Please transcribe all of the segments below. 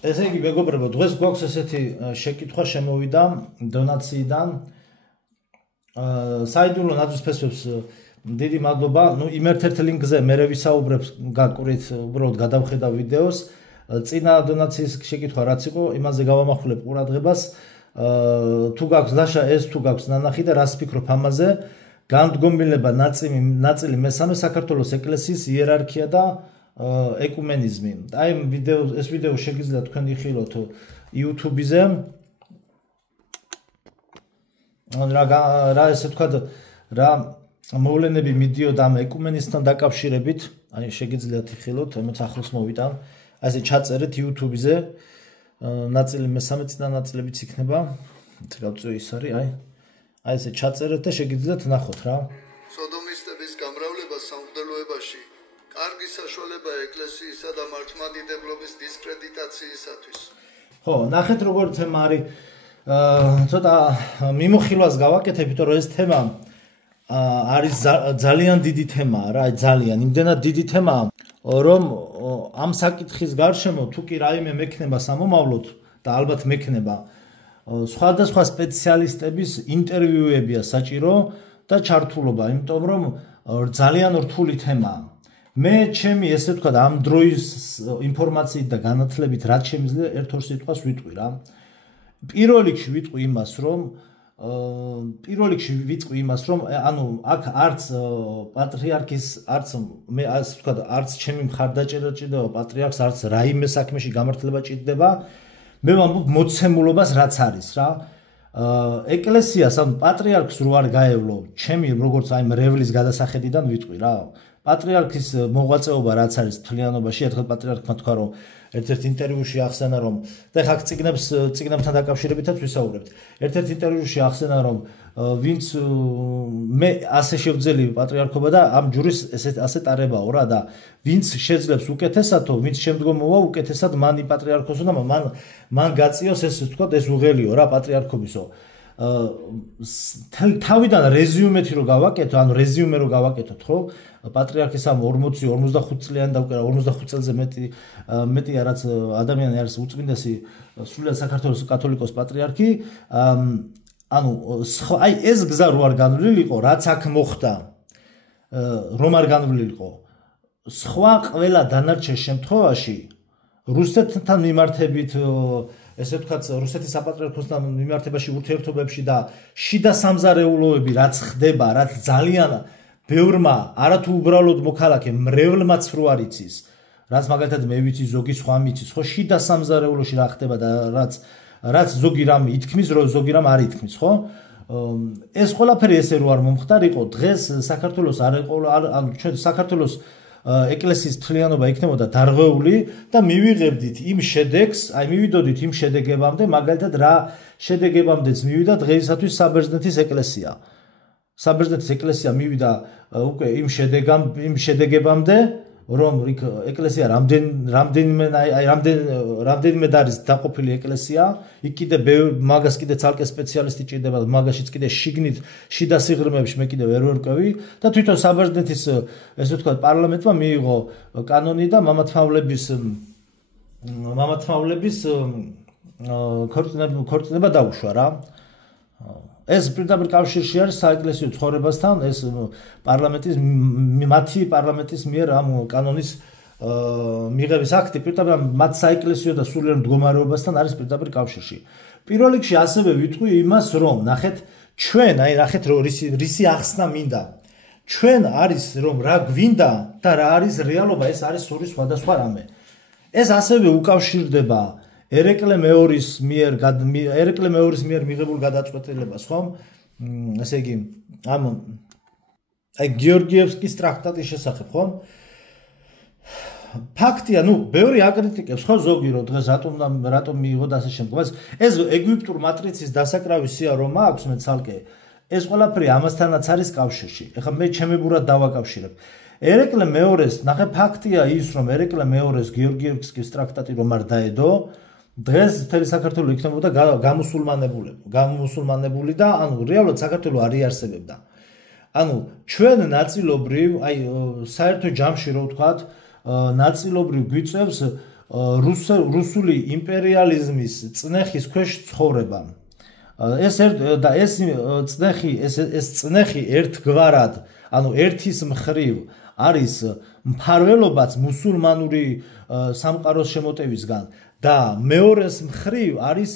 ესე იგი მეგობრებო, დღეს გვაქვს ესეთი შეკითხვა შემოვიდა დონაციიდან. საიდუმლო ნაძვის ფესვებს დიდი მადლობა. იმ ერთ-ერთ ლინკზე მე ვისაუბრებ გაკვირით, უბრალოდ გადავხედავ ვიდეოს. წინა დონაციის შეკითხვა რაც იყო, იმაზე გავამახვილებ ყურადღებას. თუ გაქვს ლაშა ეს თუ გაქვს ნანახი და რას ფიქრობ ამაზე? განდგომილება ნაწილი მესამე საქართველოს ეკლესიის იერარქია და ეკუმენიზმი. აი ეს ვიდეო შეგიძლიათ თქვენ იხილოთ YouTube-ზე. რა ესე ვთქვათ, რა მოვლენები მიდიოდა ამ ეკუმენიზმთან დაკავშირებით, აი შეგიძლიათ იხილოთ, ამაც ახლოს მოვიტან. ასე ჩაწერეთ YouTube-ზე. ნაწილი მესამე წინა ნაწილებიც იქნება. გავწვევ ის არის, აი ესე ჩაწერეთ და შეგიძლიათ ნახოთ რა. სოდომისტების გამრავლება სამღვდელოებაში კარგი საშუალებაა ეკლესიისა და მართლმადიდებლობის დისკრედიტაციისათვის. ხო, ნახეთ როგორ თემა არის. ცოტა მიმოხილვას გავაკეთებ, იმიტომ რომ ეს თემა არის ძალიან დიდი თემაა რა, ძალიან იმდენად დიდი თემაა, რომ ამ საკითხის გარშემო თუ კი რაიმე მექნება სამომავლოდ და ალბათ მექნება სხვადასხვა სპეციალისტების ინტერვიუებია საჭირო და ჩართულობა, იმიტომ რომ ძალიან რთული თემაა. მე ჩემი ესე ვთქვათ ამ დროის ინფორმაციით და განათლებით რაც შემიძლია ერთ-ორ სიტყვას ვიტყვი რა. პირველ რიგში ვიტყვი იმას, რომ ანუ აქ არც პატრიარქის, არც მე ასე ვთქვათ, არც ჩემი მხარდაჭერა ჭირდება პატრიარქს, არც რაიმე საქმეში გამართლება ჭირდება. მე ვამბობ მოცემულობას რაც არის რა. ეკლესიას ან პატრიარქს რო არ გაევლო, ჩემი როგორც აი მრევლის გადასახედიდან ვიტყვი რა. პატრიარქის მოღვაწეობა რაც არის თლიანობაში, ერთხელ პატრიარქმა თქვა რომ ერთ-ერთ ინტერვიუში ახსენა რომ და ხა წიგნებთან დაკავშირებითაც ვისაუბრებთ. ერთ-ერთ ინტერვიუში ახსენა რომ ვინც მე ასე შევძელი პატრიარქობა და ამ ჯურის ასე ტარებაო რა და ვინც შეძლებს უკეთესათო, ვინც შემდგომოა უკეთესად მან პატრიარქოსო და მან გაწიოს ეს ვთქვათ ეს უღელიო რა პატრიარქობისო. თავიდან რეზიუმეთი რო გავაკეთო, ანუ რეზიუმე რო გავაკეთოთ, ხო? პატრიარქის ამ 40-45 წლიანი და უკვე 45 წელზე მეტია რაც ადამიანი არის უწმინდესი სრულიად საქართველოს კათოლიკოს პატრიარქი, ანუ აი ეს გზა რო არ განვლილიყო, რაც აქ მოხდა, რომ არ განვლილიყო, სხვა ყველა დანარჩენ შემთხვევაში რუსეთთან მიმართებით ესე ვთქვათ, რუსეთის საპატრიარქოსთან მიმართებაში ურთიერთობებში და შიდა სამზარეულოები რაც ხდება, რაც ძალიან ბევრმა არათუ უბრალოდ მოქალაქე მრევლმაც რო არ იცის, რაც მაგალითად მე ვიცი, ზოგი სხვა მიცის, ხო შიდა სამზარეულოში რა ხდება და რაც ზოგი რამ ითქმის, ზოგი რამ არ ითქმის, ხო? ეს ყველაფერი ესე რო არ მომხდარიყო, დღეს საქართველოს ანუ ჩვენ საქართველოს ეკლესიის თლიანობა იქნებოდა დარღვეული და მივიღებდით იმ შედეგს, აი მივიდოდით იმ შედეგებამდე, მაგალითად რა შედეგებამდეც მივიდა დღეისათვის საბერძნეთის ეკლესია. საბერძნეთის ეკლესია მივიდა უკვე იმ შედეგებამდე, რომ ეკლესია რამდენიმე არის დაყოფილი ეკლესია, იქ კიდე მაგას კიდე ცალკე სპეციალისტი ჭირდება, მაგაშიც კიდე შიგნით შიდა სიღრმეებში მე კიდე ვერ ვერკვევი და თვითონ საბერძნეთის ესე ვთქვათ პარლამენტმა მიიღო კანონი და მამათმავლების ქორწინება დაუშვა რა. ეს პირდაპირ კავშირში არის საეკლესიო ცხოვრებასთან, ეს მათი პარლამენტის მიერ ამ კანონის მიღების აქტი პირდაპირ მათ საეკლესიო და სულიერ მდგომარეობასთან არის პირდაპირ კავშირში. პირველ რიგში ასევე ვიტყვი იმას, რომ ნახეთ ჩვენ, აი ნახეთ რომ რისი ახსნა მინდა. ჩვენ არის რომ რა გვინდა და რა არის რეალობა, ეს არის ორი სხვადასხვა რამე. ეს ასევე უკავშირდება ერეკლე მეორის მიერ მიღებულ გადაწყვეტილებას, ხო? ესე იგი, აი გიორგიევსკის ტრაქტატის შესახებ, ხო? ფაქტია, ბევრი აკრიტიკებს, ხო, ზოგი რომ დღეს რატომ მიიღო და ასე შემდგომ. ეს ეგვიპტურ მატრიცის დასაკრავი სია რომ აქვს მე ცალკე, ეს ყველაფერი ამასთანაც არის კავშირში. ეხლა მე ჩემებურად დავაკავშირებ. ერეკლე მეორის, ნახე ფაქტია ის, რომ ერეკლე მეორის გიორგიევსკის ტრაქტატი რომ არ დაედო, დღეს მთელი საქართველო იქნებოდა გამუსულმანებული და ანუ რეალურად საქართველო არ იარსებებდა. ანუ ჩვენ ნაწილობრივ, აი საერთო ჯამში რო ვთქვათ, ნაწილობრივ გვიწევს რუსული იმპერიალიზმის წნეხის ქვეშ ცხოვრება. ეს წნეხი ერთგვარად, ანუ ერთის მხრივ არის მფარველობაც მუსულმანური სამყაროს შემოტევისგან და მეორეს მხრივ არის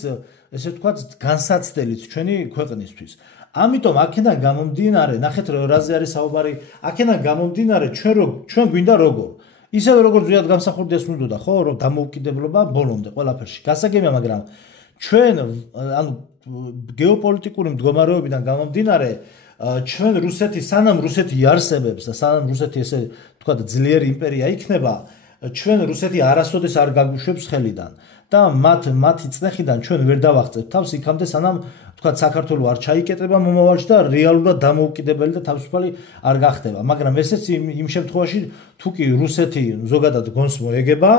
ესე ვთქვათ განსაცდელიც ჩვენი ქვეყნისთვის. ამიტომ აქედან გამომდინარე, ნახეთ რაზე არის საუბარი, აქედან გამომდინარე ჩვენ გვინდა როგორ ისევ როგორც ზიად გამსახურდია სუნდოდა, ხო, რომ დამოუკიდებლობა ბოლომდე ყველაფერში. გასაგებია, მაგრამ ჩვენ ანუ გეოპოლიტიკური მდგომარეობიდან გამომდინარე, ჩვენ სანამ რუსეთი იარსებებს და სანამ რუსეთი ესე თქვა ძლიერი იმპერია იქნება, ჩვენ რუსეთი არასოდეს არ გაგვიშვებს ხელიდან და მათი წნეხიდან ჩვენ ვერ დავაღწევთ თავს იქამდე სანამ თქვა საქართველოს არ ჩაიკეტება მომავალში და რეალურად დამოუკიდებელი და თავისუფალი არ გახდება. მაგრამ ესეც იმ შემთხვევაში თუ კი რუსეთი ზოგადად გონს მოეგება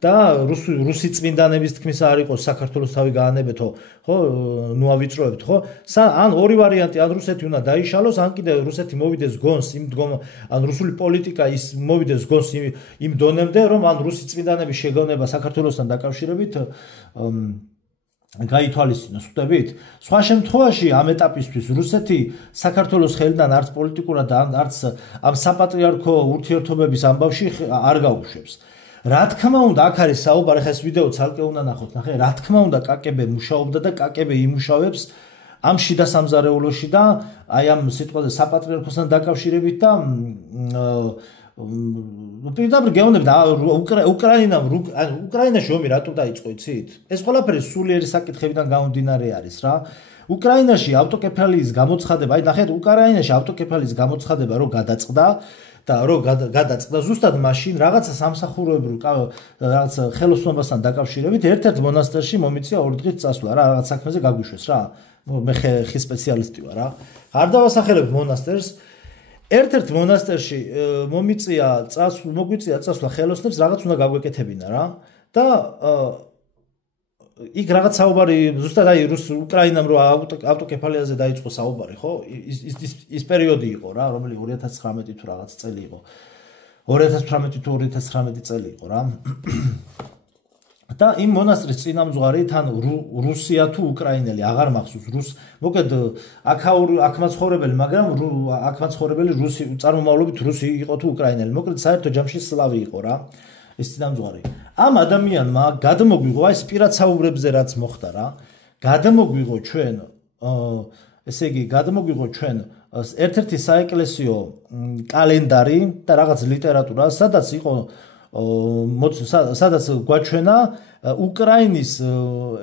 და რუსი წმინდანების თქმის არ იყოს საქართველოს თავი გაანებეთო, ხო, ნუ ავიწროებთ, ხო? ან ორი ვარიანტი, ან რუსეთი უნდა დაიშალოს, ან კიდე რუსეთი მოვიდეს გონს ან რუსული პოლიტიკა ის მოვიდეს გონს იმ დონემდე, რომ ან რუსი წმინდანების შეგონება საქართველოსთან დაკავშირებით გაითვალისწინოს, ხვდებით? სხვა შემთხვევაში ამ ეტაპისთვის რუსეთი საქართველოს ხელიდან არც პოლიტიკურად და არც ამ საპატრიარქო ურთიერთობების ამბავში არ გაუშვებს. რა თქმა უნდა, აქ არის საუბარი, ხა ეს ვიდეო ცალკე უნდა ნახოთ, ნახე, რა თქმა უნდა, კაკებე მუშაობდა და კაკებე იმუშავებს ამ შიდა სამზარეულოში და აი ამ სიტყვაზე საპატრიარქოსთან დაკავშირებით და პირდაპირ გეუბნებით, უკრაინაში ომი რატო დაიწყო, იცით? ეს ყველაფერი სულიერი საკითხებიდან გამომდინარე არის რა. უკრაინაში ავტოკეფალიის გამოცხადება, აი ნახეთ, უკრაინაში ავტოკეფალიის გამოცხადება რო გადაწყდა და რო გადაწყდა ზუსტად მაშინ რაღაცა სამსახურებრივ რაღაც ხელოსნობასთან დაკავშირებით ერთ-ერთ მონასტერში მომიწია 2 დღით წასვლა რა, რაღაც საქმეზე გაგვიშვეს რა. მე ხის სპეციალისტი ვარ რა. არ დავასახელებ მონასტერს. ერთ-ერთ მონასტერში მოგვიწია წასვლა ხელოსნებს რაღაც უნდა გაგვეკეთებინა რა და იქ რაღაც საუბარი ზუსტად აი უკრაინამ რო ავტოკეფალიაზე დაიწყო საუბარი, ხო? ის პერიოდი იყო რა, რომელი 2019 თუ რაღაც წელი იყო. 2018 თუ 2019 წელი იყო რა. და იმ მონასტრის წინამძღვარი თან რუსია თუ უკრაინელი აღარ მახსოვს მოკლედ აქ მაცხოვრებელი, მაგრამ აქ მაცხოვრებელი რუსი წარმომავლობით რუსი იყო თუ უკრაინელი, მოკლედ საერთო ჯამში სლავი იყო რა ეს წინამძღვარი. ამ ადამიანმა გადმოგვიღო ეს პირად საუბრებზე რაც მოხდა რა, გადმოგვიღო ჩვენ ესე იგი გადმოგვიღო ჩვენ ერთ-ერთი საეკლესიო კალენდარი და რაღაც ლიტერატურა, სადაც იყო სადაც გვაჩვენა უკრაინის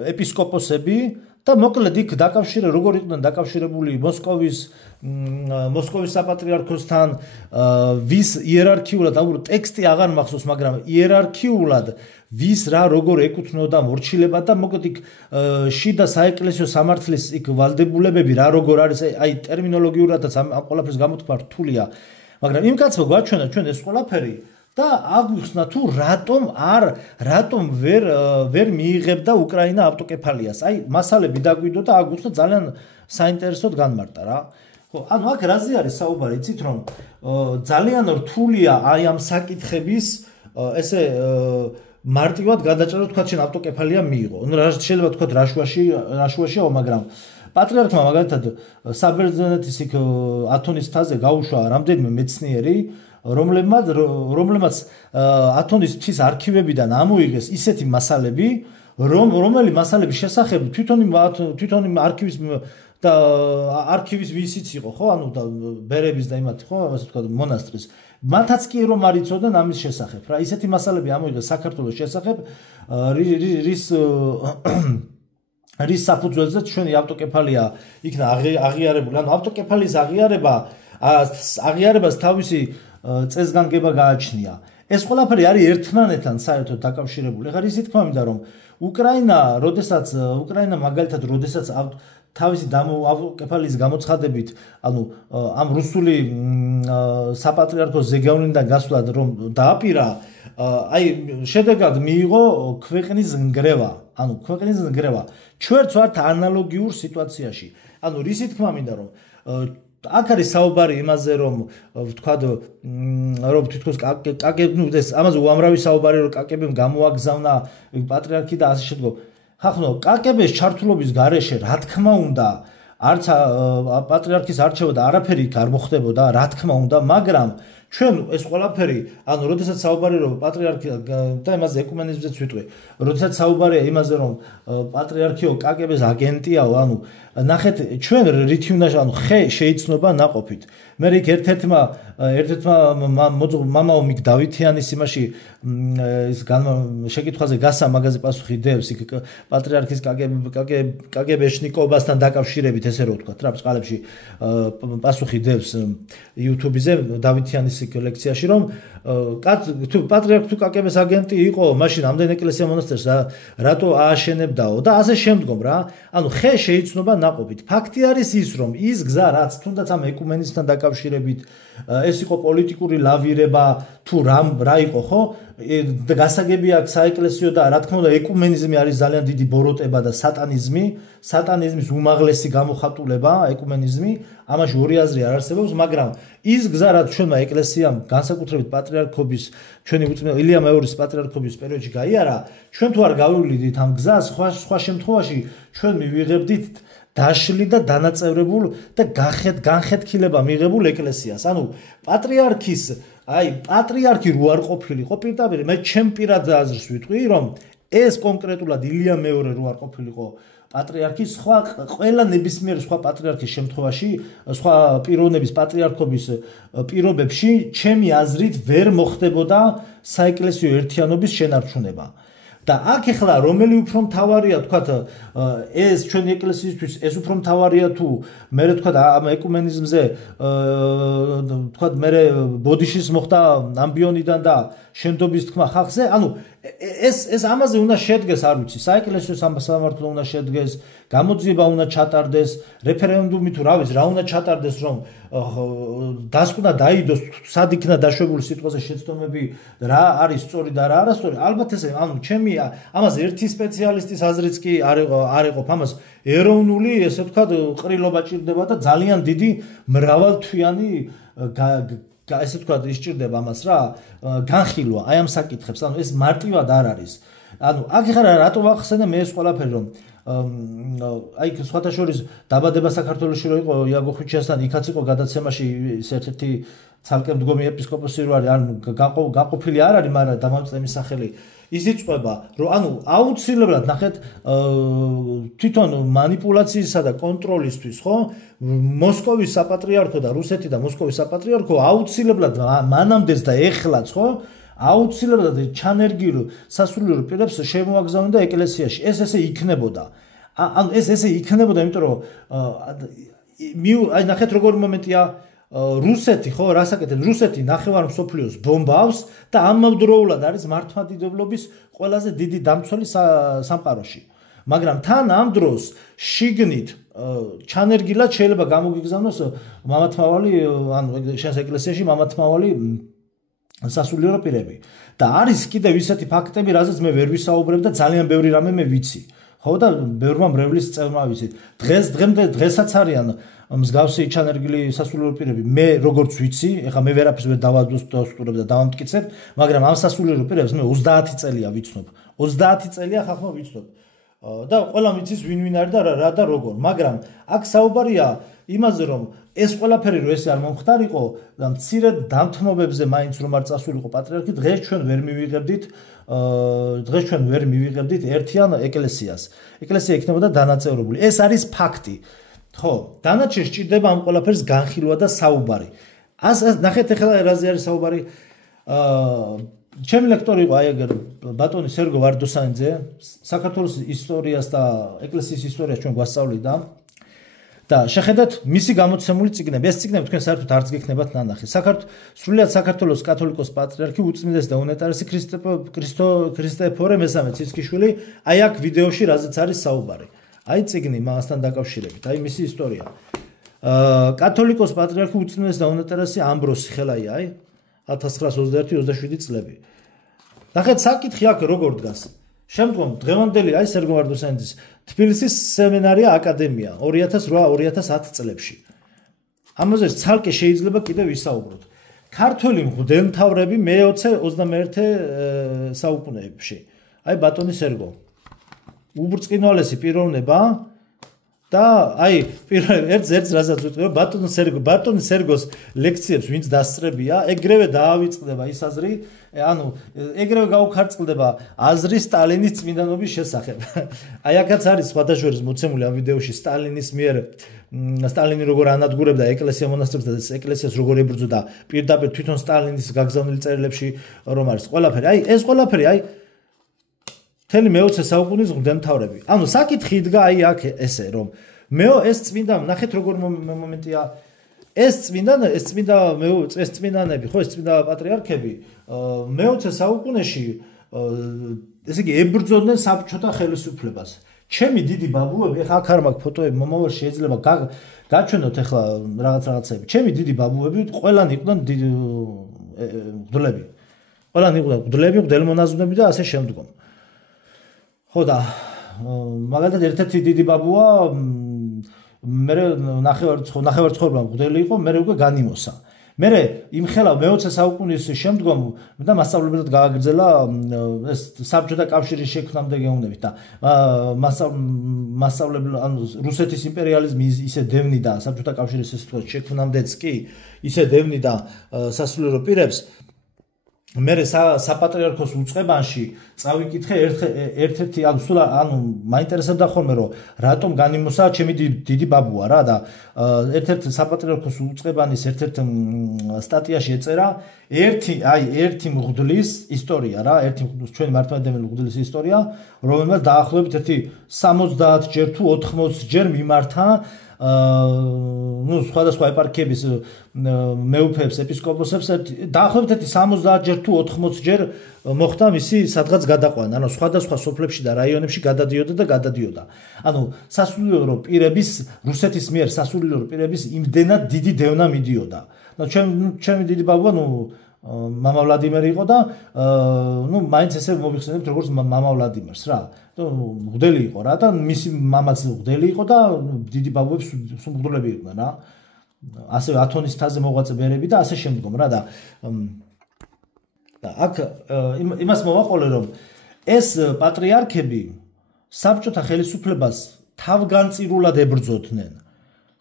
ეპისკოპოსები და მოკლედ იქ როგორ იყვნენ დაკავშირებული მოსკოვის საპატრიარქოსთან, ვის იერარქიულად, ანუ ტექსტი აღარ მახსოვს, მაგრამ იერარქიულად ვის რა როგორ ეკუთვნოდა მორჩილება და მოკლედ იქ შიდა საეკლესიო სამართლის იქ ვალდებულებები რა როგორ არის, აი ტერმინოლოგიურადაც ამ ყველაფერს გამოთქვა რთულია, მაგრამ იმ კაცმა გვაჩვენა ჩვენ ეს ყველაფერი და აგვიხსნა თუ რატომ ვერ მიიღებდა უკრაინა ავტოკეფალიას. აი მასალები დაგვიდო და აგვიხსნა ძალიან საინტერესოდ განმარტა რა. ხო, ანუ აქ რაზე არის საუბარი, იცით რომ ძალიან რთულია აი ამ საკითხების ესე მარტივად გადაჭრა, თქვა შენ ავტოკეფალია მიიღო. ანუ შეიძლება თქვა რაშუაშია, მაგრამ პატრიარქმა მაგალითად საბერძნეთის იქ ათონის მთაზე გაუშვა რამდენიმე მეცნიერი, რომლებმაც ათონის მთის არქივებიდან ამოიღეს ისეთი მასალები, რომელი მასალების შესახებ თვითონ იმ არქივის ვისიც იყო, ხო, ანუ და ბერების და იმათ, ხო, ასე ვთქვათ, მონასტრის. მათაც კი რომ არ იცოდნენ ამის შესახებ, რა, ისეთი მასალები ამოიღეს საქართველოს შესახებ, რის საფუძველზეც ჩვენი ავტოკეფალია იქნა აღიარებული. ანუ ავტოკეფალიის აღიარებას თავისი წესგანგება გააჩნია. ეს ყველაფერი არის ერთმანეთთან საერთოდ დაკავშირებული. ეხლა ისი თქმა მინდა რომ უკრაინა მაგალითად როდესაც თავისი ავტოკეფალიის გამოცხადებით, ანუ ამ რუსული საპატრიარქოს ზეგავლენიდან გასვლად რომ დააპირა, აი შედეგად მიიღო ქვეყნის ნგრევა, ანუ ქვეყნის ნგრევა. ჩვენც ვართ ანალოგიურ სიტუაციაში. ანუ რისი თქმა მინდა რომ აქ არის საუბარი იმაზე, რომ ვთქვათ, რომ თითქოს კაკებს ამაზე უამრავი საუბარი, რომ კაკებმა გამოაგზავნა პატრიარქი და ასე შემდგომ. ხახნო, კაკების ჩართულობის გარეშე, რა თქმა უნდა, არც პატრიარქის არჩევა და არაფერი არ მოხდებოდა, რა თქმა უნდა, მაგრამ ჩვენ ეს ყველაფერი, ანუ როდესაც საუბარი რომ პატრიარქი და იმაზე ეკუმენიზმზეც ვიტყვი, როდესაც საუბარია იმაზე რომ პატრიარქიო კაკების აგენტიაო, ანუ ნახეთ ჩვენ რითი უნდა, ანუ ხე შეიცნობა ნაყოფით. მე იქ ერთ-ერთმა მამაო მიგ დავითიანის იმაში ის შეკითხვაზე გასა მაგაზე პასუხი დევს იქ პატრიარქის კაგებეშნიკობასთან დაკავშირებით ესე რომ ვთქვათ რა წყალებში პასუხი დევს YouTube-ზე დავითიანის ლექციაში რომ თუ პატრიარქი თუ კაგების აგენტი იყო მაშინ ამდენ ეკლესია მონასტერს რატო ააშენებდაო და ასე შემდგომ რა ანუ ხე შეიცნობა ნაყოფით ფაქტი არის ის რომ ის გზა რაც თუნდაც ამ ეკუმენიზმთან დაკავშირებით ეს იყო პოლიტიკური ლავირება თუ რა იყო ხო გასაგები აქვს საეკლესიო და რა თქმა უნდა ეკუმენიზმი არის ძალიან დიდი ბოროტება და სატანიზმის უმაღლესი გამოხატულება ეკუმენიზმი ამაში ორი აზრი არ არსებობს მაგრამ ის გზა რაც ჩვენმა ეკლესიამ განსაკუთრებით პატრიარქობის ჩვენი უწმინდა ილია მეორის პატრიარქობის პერიოდში გაიარა ჩვენ თუ არ გავივლიდით ამ გზას სხვა შემთხვევაში ჩვენ მივიღებდით დაშლი და დანაწევრებულ და განხეთქილება მიღებულ ეკლესიას. ანუ პატრიარქი რო არ ყოფილიყო პირდაპირ მე ჩემ პირად აზრს ვიტყვი რომ ეს კონკრეტულად ილია მეორე რო არ ყოფილიყო პატრიარქი სხვა ყველა ნებისმიერ სხვა პატრიარქის შემთხვევაში სხვა პიროვნების პატრიარქობის პირობებში ჩემი აზრით ვერ მოხდებოდა საეკლესიო ერთიანობის შენარჩუნება. და აქ ახლა რომელი უფრო მთავარია თქვათ ეს ჩვენი ეკლესიისთვის ეს უფრო მთავარია თუ მე თქვათ ამ ეკუმენიზმზე თქვათ მე ბოდიშის მოხდა ამბიონიდან და შენდობის თქმა ხალხზე ანუ ეს ამაზე უნდა შედგეს არ ვიცი საეკლესიო სამართლო უნდა შედგეს გამოძიება უნდა ჩატარდეს რეფერენდუმი თუ რა ვიცი რა უნდა ჩატარდეს რომ დასკვნა დაიდოს სად იქნა დაშვებული სიტყვაზე შეცდომები რა არის სწორი და რა არასწორი ალბათ ესე ანუ ჩემი ამას ერთი სპეციალისტის აზრიც კი არ ეყოფ ამას ეროვნული ესე ვთქვათ ყრილობა ჭირდება და ძალიან დიდი მრავალთვიანი ესე ვთქვათ ისჭირდება ამას რა განხილვა აი ამ საკითხებს ანუ ეს მარტივად არ არის ანუ აქ ხარ რატო ვახსენე მე ეს ყველაფერი რომ აი სხვათა შორის დაბადება საქართველოში რო იყო იაგო ხვიჩიასთან იქაც იყო გადაცემაში ეს ერთ-ერთი ცალკე მდგომი ეპისკოპოსი რო არის ანუ გაყოფილი არ არის მაგრამ დამამწნევი სახელი ის იწყვება რომ ანუ აუცილებლად ნახეთ თვითონ მანიპულაციისა და კონტროლისთვის ხო მოსკოვის საპატრიარქო და რუსეთი და მოსკოვის საპატრიარქო აუცილებლად მანამდეც და ეხლაც ხო აუცილებლად ჩანერგილ სასულიერო პირებს შემოაგზავნեն და ეკლესიაში ეს ესე იქნებოდა ანუ ეს ესე იქნებოდა იმიტომ რომ აი ნახეთ როგორი მომენტია რუსეთი ხო რასაკეთებს რუსეთი ნახევარ მსოფლიოს ბომბავს და ამავდროულად არის მართლმადიდებლობის ყველაზე დიდი დამცველი სამყაროში მაგრამ თან ამ დროს შიგნით ჩანერგილად შეიძლება გამოგიგზავნოს მამათმავალი ანუ შენს ეკლესიაში მამათმავალი სასულიერო პირები და არის კიდევ ისეთი ფაქტები რაზეც მე ვერ ვისაუბრებ და ძალიან ბევრი რამე მე ვიცი ხო და ბევრმა მრევლის წევმა ვიცით დღესაც არიან მსგავსი ჩანერგილი სასულიერო პირები მე როგორც ვიცი ეხლა მე ვერაფერს ვერ დავასტურებ და დავამტკიცებ მაგრამ ამ სასულიერო პირებს მე 30 წელია ვიცნობ 30 წელია ხახმა ვიცნობ და ყველა ვიცის ვინ არის და რა და როგორ მაგრამ აქ საუბარია იმაზე რომ ეს ყველაფერი რო ესე არ მომხდარიყო და მცირე დამთმობებზე მაინც რომ არ წასულიყო პატრიარქი დღეს ჩვენ ვერ მივიღებდით ერთიან ეკლესიას ეკლესია იქნებოდა დანაწევრებული ეს არის ფაქტი ხო დანარჩენს ჭირდება ამ ყველაფერს განხილვა და საუბარი ნახეთ ახლა რაზე არის საუბარი ჩემი ლექტორი იყო აი ეგ ბატონი სერგო ვარდოსანიძე საქართველოს ისტორიას და ეკლესიის ისტორიას ჩვენ გვასწავლიდა და შეხედათ მისი გამოცემული წიგნები ეს წიგნები თქვენ საერთოდ არც გექნებათ ნანახი სრულიად საქართველოს კათოლიკოს პატრიარქი უწმინდესი და უნეტარესი ქრისტეფორე მესამე ციცქიშვილი აი აქ ვიდეოში რაზეც არის საუბარი აი წიგნი მასთან დაკავშირებით აი მისი ისტორია კათოლიკოს პატრიარქი უწმინდესი და უნეტარესი ამბროსი ხელაია აი 1921-27 წლები ნახეთ საკითხი აქ როგორ დგას შემდგომ დღევანდელი აი სერგო ვარდოსანიძის თბილისის სემინარია აკადემია 2008-2010 წლებში ამაზე ცალკე შეიძლება კიდევ ვისაუბროთ. ქართველი მღვდელმთავრები მე-20-21 საუკუნეებში. აი ბატონი სერგო. უბრწყინვალესი პიროვნება და აი ერთ რასაც ვიტყვი ბატონი სერგოს ლექციებს ვინც დასწრებია, ეგრევე დაავიწყდება ის აზრი, ანუ ეგრევე გაუქარწყლდება აზრი სტალინის წმინდანობის შესახებ. აი აქაც არის სხვადასხვა მოცემული ამ ვიდეოში სტალინის მიერ სტალინი როგორ ანადგურებდა ეკლესია მონასტრებს და ეკლესიას როგორ ებრძოდა პირდაპირ თვითონ სტალინის გაგზავნილი წერილებში რომ არის ყველაფერი. აი ეს ყველაფერი აი თელი მე-20 საუკუნის მღვდელმთავრები. ანუ საკითხი იდგა აი აქ ესე რომ ეს წმინდა ნახეთ როგორ მომენტია ეს წმინდანები ხო ეს წმინდა პატრიარქები მე-20 საუკუნეში ესე იგი ებრძოდნენ საბჭოთა ხელისუფლებას. ჩემი დიდი ბაბუები ახლა აქ არ მაქვს ფოტოები მომავალში შეიძლება გაჩვენოთ ახლა რაღაცები. ჩემი დიდი ბაბუები ყველანი იყვნენ მღვდლები. ყველანი იყვნენ მღვდლები, მღვდელმონაზვნები და ასე შემდგომ. ხო და მაგალითად ერთ-ერთი დიდი ბაბუა მე ნახევარცხოველმა მღვდელი იყო, მე უკვე განიმოსა. მე იმხელა მე-20 საუკუნის შემდგომ და მასწავლებლად გააგრძელა ეს საბჭოთა კავშირის შექმნამდე გეუბნებით და მასწავლებლად ანუ რუსეთის იმპერიალიზმი ისე დევნიდა საბჭოთა კავშირის შექმნამდეც კი ისე დევნიდა სასულიერო პირებს მე საპატრიარქოს უწყებაში წავიკითხე ერთ-ერთი ანუ მაინტერესებდა ხოლმე რომ რატომ განიმოსა ჩემი დიდი ბაბუა რა და ერთ-ერთ საპატრიარქოს უწყებანის ერთ-ერთ სტატიაში ეწერა ერთი მღვდლის ისტორია რა ერთი ჩვენი მართლმადიდებელი მღვდლის ისტორია რომელმაც დაახლოებით 70 ჯერ თუ 80 ჯერ მიმართა სხვადასხვა ეპარქიების მეუფეებს, ეპისკოპოსებს დაახლოებით 70 ჯერ თუ 80 ჯერ მოხდა მისი სადღაც გადაყვანა. ანუ სხვადასხვა სოფლებში და რაიონებში გადადიოდა. ანუ სასულიერო პირების რუსეთის მიერ სასულიერო პირების იმდენად დიდი დევნა მიდიოდა. ჩემი დიდი ბაბუა მამა ვლადიმერი იყო და მაინც ესე მოვიხსენებთ როგორც მამა ვლადიმერს რა. მღვდელი იყო რა და მისი მამაც მღვდელი იყო და დიდი ბაბუებს მღვდლები იყვნენ რა. ასევე ათონის თაზე მოღვაწე ბერები და ასე შემდგომ რა და აქ იმას მოვაყოლე რომ ეს პატრიარქები საბჭოთა ხელისუფლებას თავგანწირულად ებრძოდნენ.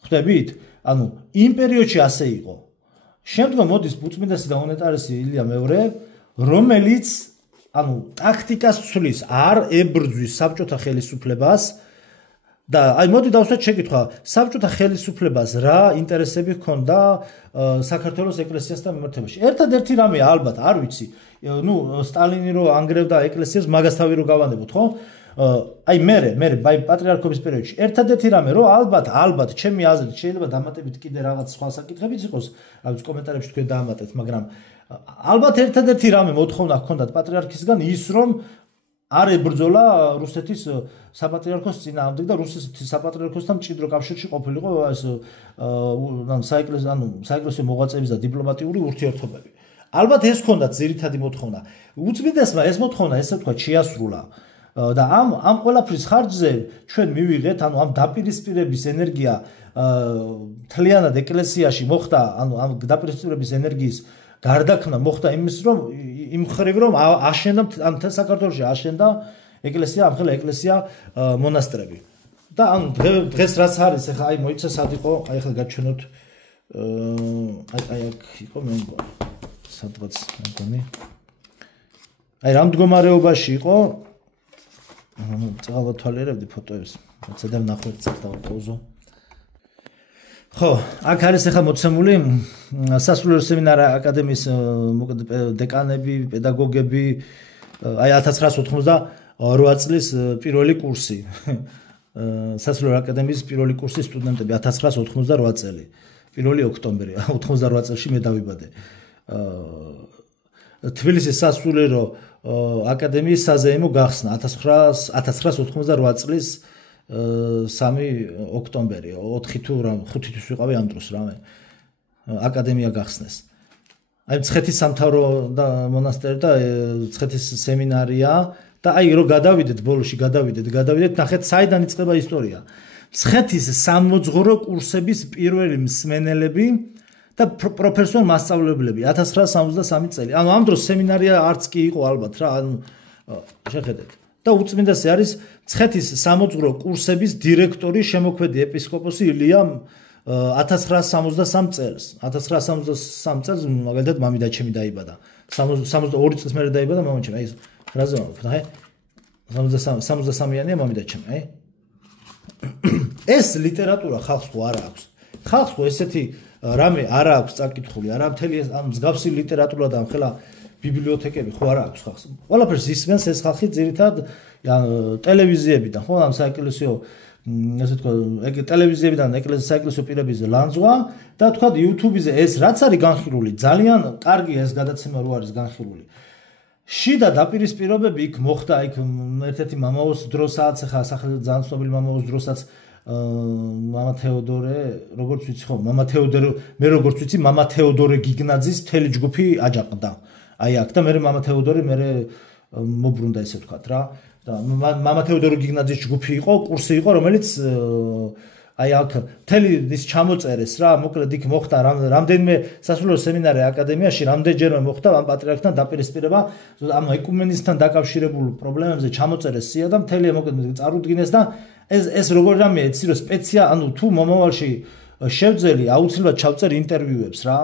ხვდებით? ანუ იმ პერიოდში ასე იყო. შემდგომ მოდის ბუწმინდასი და უნეტარესი ილია მეორე, რომელიც ანუ ტაქტიკას ცვლის, არ ებრძვის საბჭოთა ხელისუფლებას და აი მოდი დავსვათ შეკითხვა, საბჭოთა ხელისუფლებას რა ინტერესები ჰქონდა საქართველოს ეკლესიასთან მიმართებაში. ერთადერთი რამე ალბათ არ ვიცი, სტალინი რო ანგრევდა ეკლესიას, მაგას თავი რო გავანებოთ, ხო? აი მე პატრიარქობის პერიოდში ერთადერთი რამე რომ ალბათ ჩემი აზრით შეიძლება დამატებით კიდე რაღაც სხვა საკითხებიც იყოს, რაღაც კომენტარებში თქვენ დაამატეთ, მაგრამ ალბათ ერთადერთი რამე მოთხოვნა ჰქონდათ პატრიარქისგან ის რომ არ ებრძოლა რუსეთის საპატრიარქოს წინააღმდეგ და რუსეთის საპატრიარქოსთან მჭიდრო კავშირში ყოფილიყო ეს საეკლესიო მოღვაწეების და დიპლომატიური ურთიერთობები. ალბათ ეს ჰქონდათ ძირითადი მოთხოვნა. უწმიდესმა ეს მოთხოვნა ესე ვთქვათ შეასრულა. და ამ ყველაფრის ხარჯზე ჩვენ მივიღეთ, ანუ ამ დაპირისპირების ენერგია თლიანად ეკლესიაში მოხდა, ანუ ამ დაპირისპირების ენერგიის გარდაქმნა მოხდა იმის რომ იმ ხრივ რომ აშენდა ამ საქართველოში აშენდა ეკლესია, ამხელა ეკლესია მონასტრები. და ან დღეს რაც არის, ახლა აი მოიცა სად იყო, აი ახლა გაჩვენოთ აი აქ იყო მე მგონი. სადღაც მგონი. აი რამ მდგომარეობაში იყო წაღალ თვალიერებდი ფოტოებს. ცოტა ნახოთ დავყავზო. ხო, აქ არის ახლა მოცემული სასულიერო სემინარ აკადემიის დეკანები, პედაგოგები, აი 1998 წლის პირველი კურსი. სასულიერო აკადემიის პირველი კურსის სტუდენტები 1998 წელი. 1 ოქტომბერი, 98 წელში მე დავიბადე. თბილისის სასულიერო აკადემიის საზეიმო გახსნა 1998 წლის 3 ოქტომბერი 4 თუ 5 თვის ვიყავი ამ დროს რამე აკადემია გახსნეს. აი მცხეთის სამთავრო და მონასტერი და მცხეთის სემინარია და აი რო გადავიდეთ ბოლოში გადავიდეთ ნახეთ საიდან იწყება ისტორია. მცხეთის სამოძღვრო კურსების პირველი მსმენელები და პროფესორ მასწავლებლები 1973 წელი. ანუ ამ დროს სემინარია არც კი იყო ალბათ რა, ანუ შეხედეთ. და უწმინდესი არის მცხეთის სამოძღვრო კურსების დირექტორი შემოქმედი ეპისკოპოსი ილია 1963 წელს. 1963 წელს მაგალითად მამიდა ჩემი დაიბადა. 62 წელს მერე დაიბადა მამა ჩემი. აი ეს რაზე ვამბობ, ნახე. 63-იანია მამიდა ჩემი, აი. ეს ლიტერატურა ხალხს ხო არა აქვს. ხალხს ხო ესეთი რამე არა აქვს წაკითხული, არა მთელი ამ მსგავსი ლიტერატურა და ხელა ბიბლიოთეკები ხო არა აქვს ხალხს. ყველაფერს ისმენს ეს ხალხი ძირითადად ტელევიზიებიდან, ხო, ამ საეკლესიო ასე თქვა, ტელევიზიებიდან საეკლესიო პირების ლანძღვა და თქვა YouTube-ზე ეს რაც არის განხილული, ძალიან კარგი ეს გადაცემა რო არის განხილული. შიდა დაპირისპირებები იქ მოხდა, იქ ერთ-ერთი მამაოს დროსაც, ხა სახელმწიფო ძალიან ცნობილი მამაოს დროსაც მამა თეოდორე, როგორც ვიცი ხო, მამა თეოდორე, მე როგორც ვიცი, მამა თეოდორე გიგნაძის მთელი ჯგუფი აჯაყდა. აი აქ და მე მამა თეოდორე მე მობრუნდა ესე ვთქვათ რა. და მამა თეოდორე გიგნაძის ჯგუფი იყო, კურსი იყო, რომელიც აი აქ მთელი ის ჩამოწერეს რა, მოკლედ იქ მოხდა რამდენიმე სასულიერო სემინარი აკადემიაში, რამდენჯერმე მოხდა ამ პატრიარქთან დაპირისპირება, ამ ეკუმენიზმთან დაკავშირებულ პრობლემებზე ჩამოწერეს სია და მთელი მოკლედ წარუდგინეს და ეს როგორ რამე ეცი რომ ანუ თუ მომავალში შევძელი აუცილებლად ჩავწერ ინტერვიუებს რა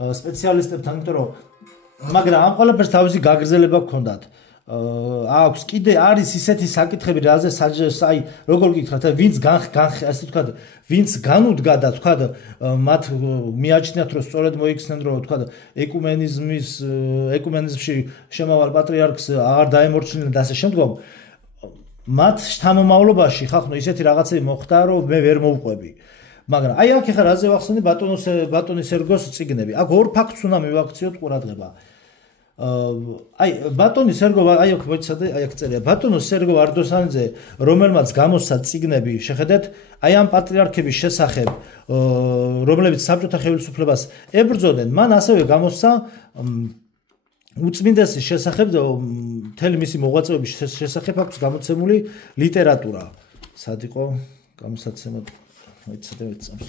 სპეციალისტებთან, იმიტომ რომ მაგრამ ამ ყველაფერს თავისი გაგრძელება გქონდათ. აქვს კიდე არის ისეთი საკითხები, რაზე აი როგორ გითხრათ, ვინც ასე ვთქვათ, ვინც განუდგა და ვთქვათ, მათ მიაჩნიათ, რომ სწორედ მოიქცნენ, რომ ვთქვათ, ეკუმენიზმში შემავალ პატრიარქს აღარ დაემორჩილებენ და ასე შემდგომ. მათ შთამომავლობაში ხახნო ისეთი რაღაცები მოხდა, რომ მე ვერ მოვყვები. მაგრამ აი აქ ახლა რაზე ვახსენე ბატონის ერგოს წიგნები. აქ ორ ფაქტს უნდა მივაქციოთ ყურადღება. აი ბატონის ერგო აი აქ მოიცადე, აი აქ წერია ბატონოს ერგო ვარდოსანიძე, რომელმაც გამოსცა წიგნები, შეხედეთ, აი ამ პატრიარქების შესახებ, რომლებიც საბჭოთა ხელისუფლებას ებრძოდნენ, მან ასევე გამოსცა უწმინდესის შესახებ, მთელი მისი მოღვაწეობის შესახებ აქვს გამოცემული ლიტერატურა. სად იყო გამოსაცემა? მოიცადე წამს.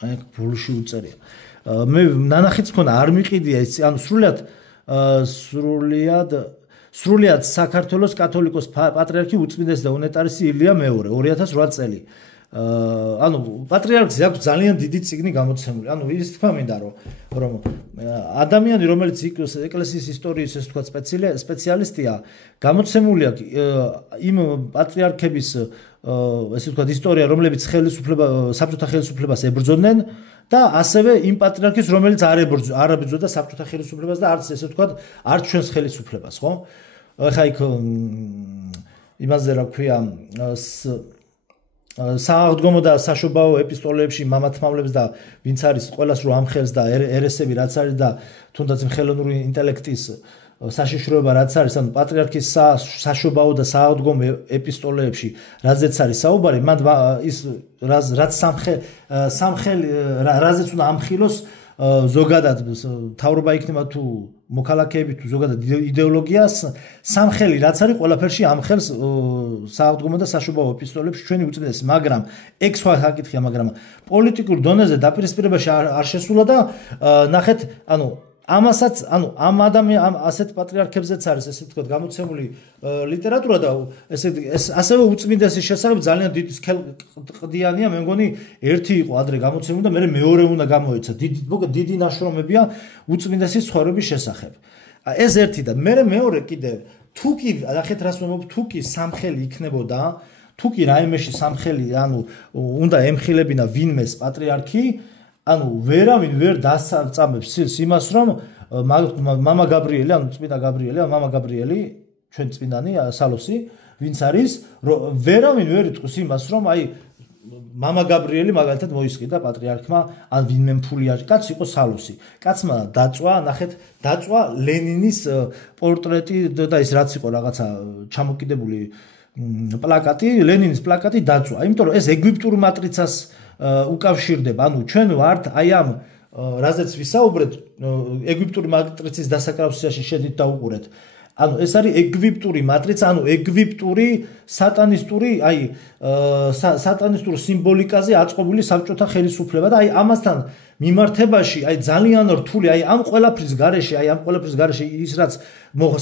აი აქ ბოლოში უწერია. მე ნანახიც მქონა არ მიყიდია ეს, ანუ სრულიად საქართველოს კათოლიკოს პატრიარქი უწმინდესი და უნეტარესი ილია მეორე 2008 წელი. ანუ პატრიარქზე აქვს ძალიან დიდი წიგნი გამოცემული. ანუ ის თქვა მინდა რომ ადამიანი რომელიც ეკლესიის ისტორიის ეს თქვა სპეციალისტია, გამოცემული აქვს იმ პატრიარქების ესე ვთქვათ ისტორია, რომლებიც საბჭოთა ხელისუფლებას ებრძოდნენ და ასევე იმ პატრიარქის, რომელიც არ ებრძოდა საბჭოთა ხელისუფლებას და არც ესე ვთქვათ, არც ჩვენს ხელისუფლებას, ხო? ეხა იქ იმაზე რა ქვია სააღდგომო და საშობაო ეპისტოლეებში მამათმავლებს და ვინც არის ყველას რო ამხელს და ერესები რაც არის და თუნდაც ხელოვნური ინტელექტის საშიშროება რაც არის, ანუ პატრიარქის საშობაო და სააღდგომო ეპისტოლეებში რაზეც არის საუბარი, მან ის რაც რაზეც უნდა ამხილოს ზოგადად თავრობა იქნება თუ მოქალაქეები თუ ზოგადად იდეოლოგიას, სამხელი რაც არის ყველაფერში ამხელს სააღდგომო და საშობაო ეპისტოლეებში ჩვენი უწმინდესი, მაგრამ ეგ სხვა საკითხია, მაგრამ პოლიტიკურ დონეზე დაპირისპირებაში არ შესულა და ნახეთ, ანუ ამასაც, ანუ ამ ასეთ პატრიარქებზეც არის ესე ვთქვათ გამოცემული ლიტერატურა და ასევე უწმინდესის შესახებ ძალიან დიდი ყდიანია, მე მგონი ერთი იყო ადრე გამოცემული და მე მეორე უნდა გამოეცა. დიდი ნაშრომებია უწმინდესის ცხოვრების შესახებ. ეს ერთი და მე მეორე კიდევ თუ კი ნახეთ რას ვამბობ, თუ კი სამხელი იქნებოდა, თუ კი რაიმეში სამხელი, ანუ უნდა ემხილებინა ვინმეს პატრიარქი, ანუ ვერავინ ვერ დასწამებს იმას, რომ მამა გაბრიელი, ანუ წმინდა გაბრიელი, მამა გაბრიელი, ჩვენ წმინდანი სალოსი, ვინც არის, ვერავინ ვერ იტყვის იმას, რომ აი მამა გაბრიელი მაგალითად მოისყიდა პატრიარქმა, ან ვინმე მფულიაჭი, კაც იყო სალოსი. კაცმა დაწვა, ნახეთ, დაწვა ლენინის პორტრეტი და ის რაც იყო რაღაცა ჩამოკიდებული პლაკატი, ლენინის პლაკატი დაწვა. იმიტომ რომ ეს ეგვიპტურ მატრიცას უკავშირდება, ანუ ჩვენ ვართ აი ამ რაზეც ვისაუბრეთ, ეგვიპტური მატრიცის დასაკრავსიაში შედით და უყურეთ. ანუ ეს არის ეგვიპტური მატრიცა, ანუ ეგვიპტური სატანისტური, სატანისტურ სიმბოლიკაზე აწყობილი საბჭოთა ხელისუფლება და ამასთან მიმართებაში, ძალიან რთული, ამ ყველაფრის გარეშე ის რაც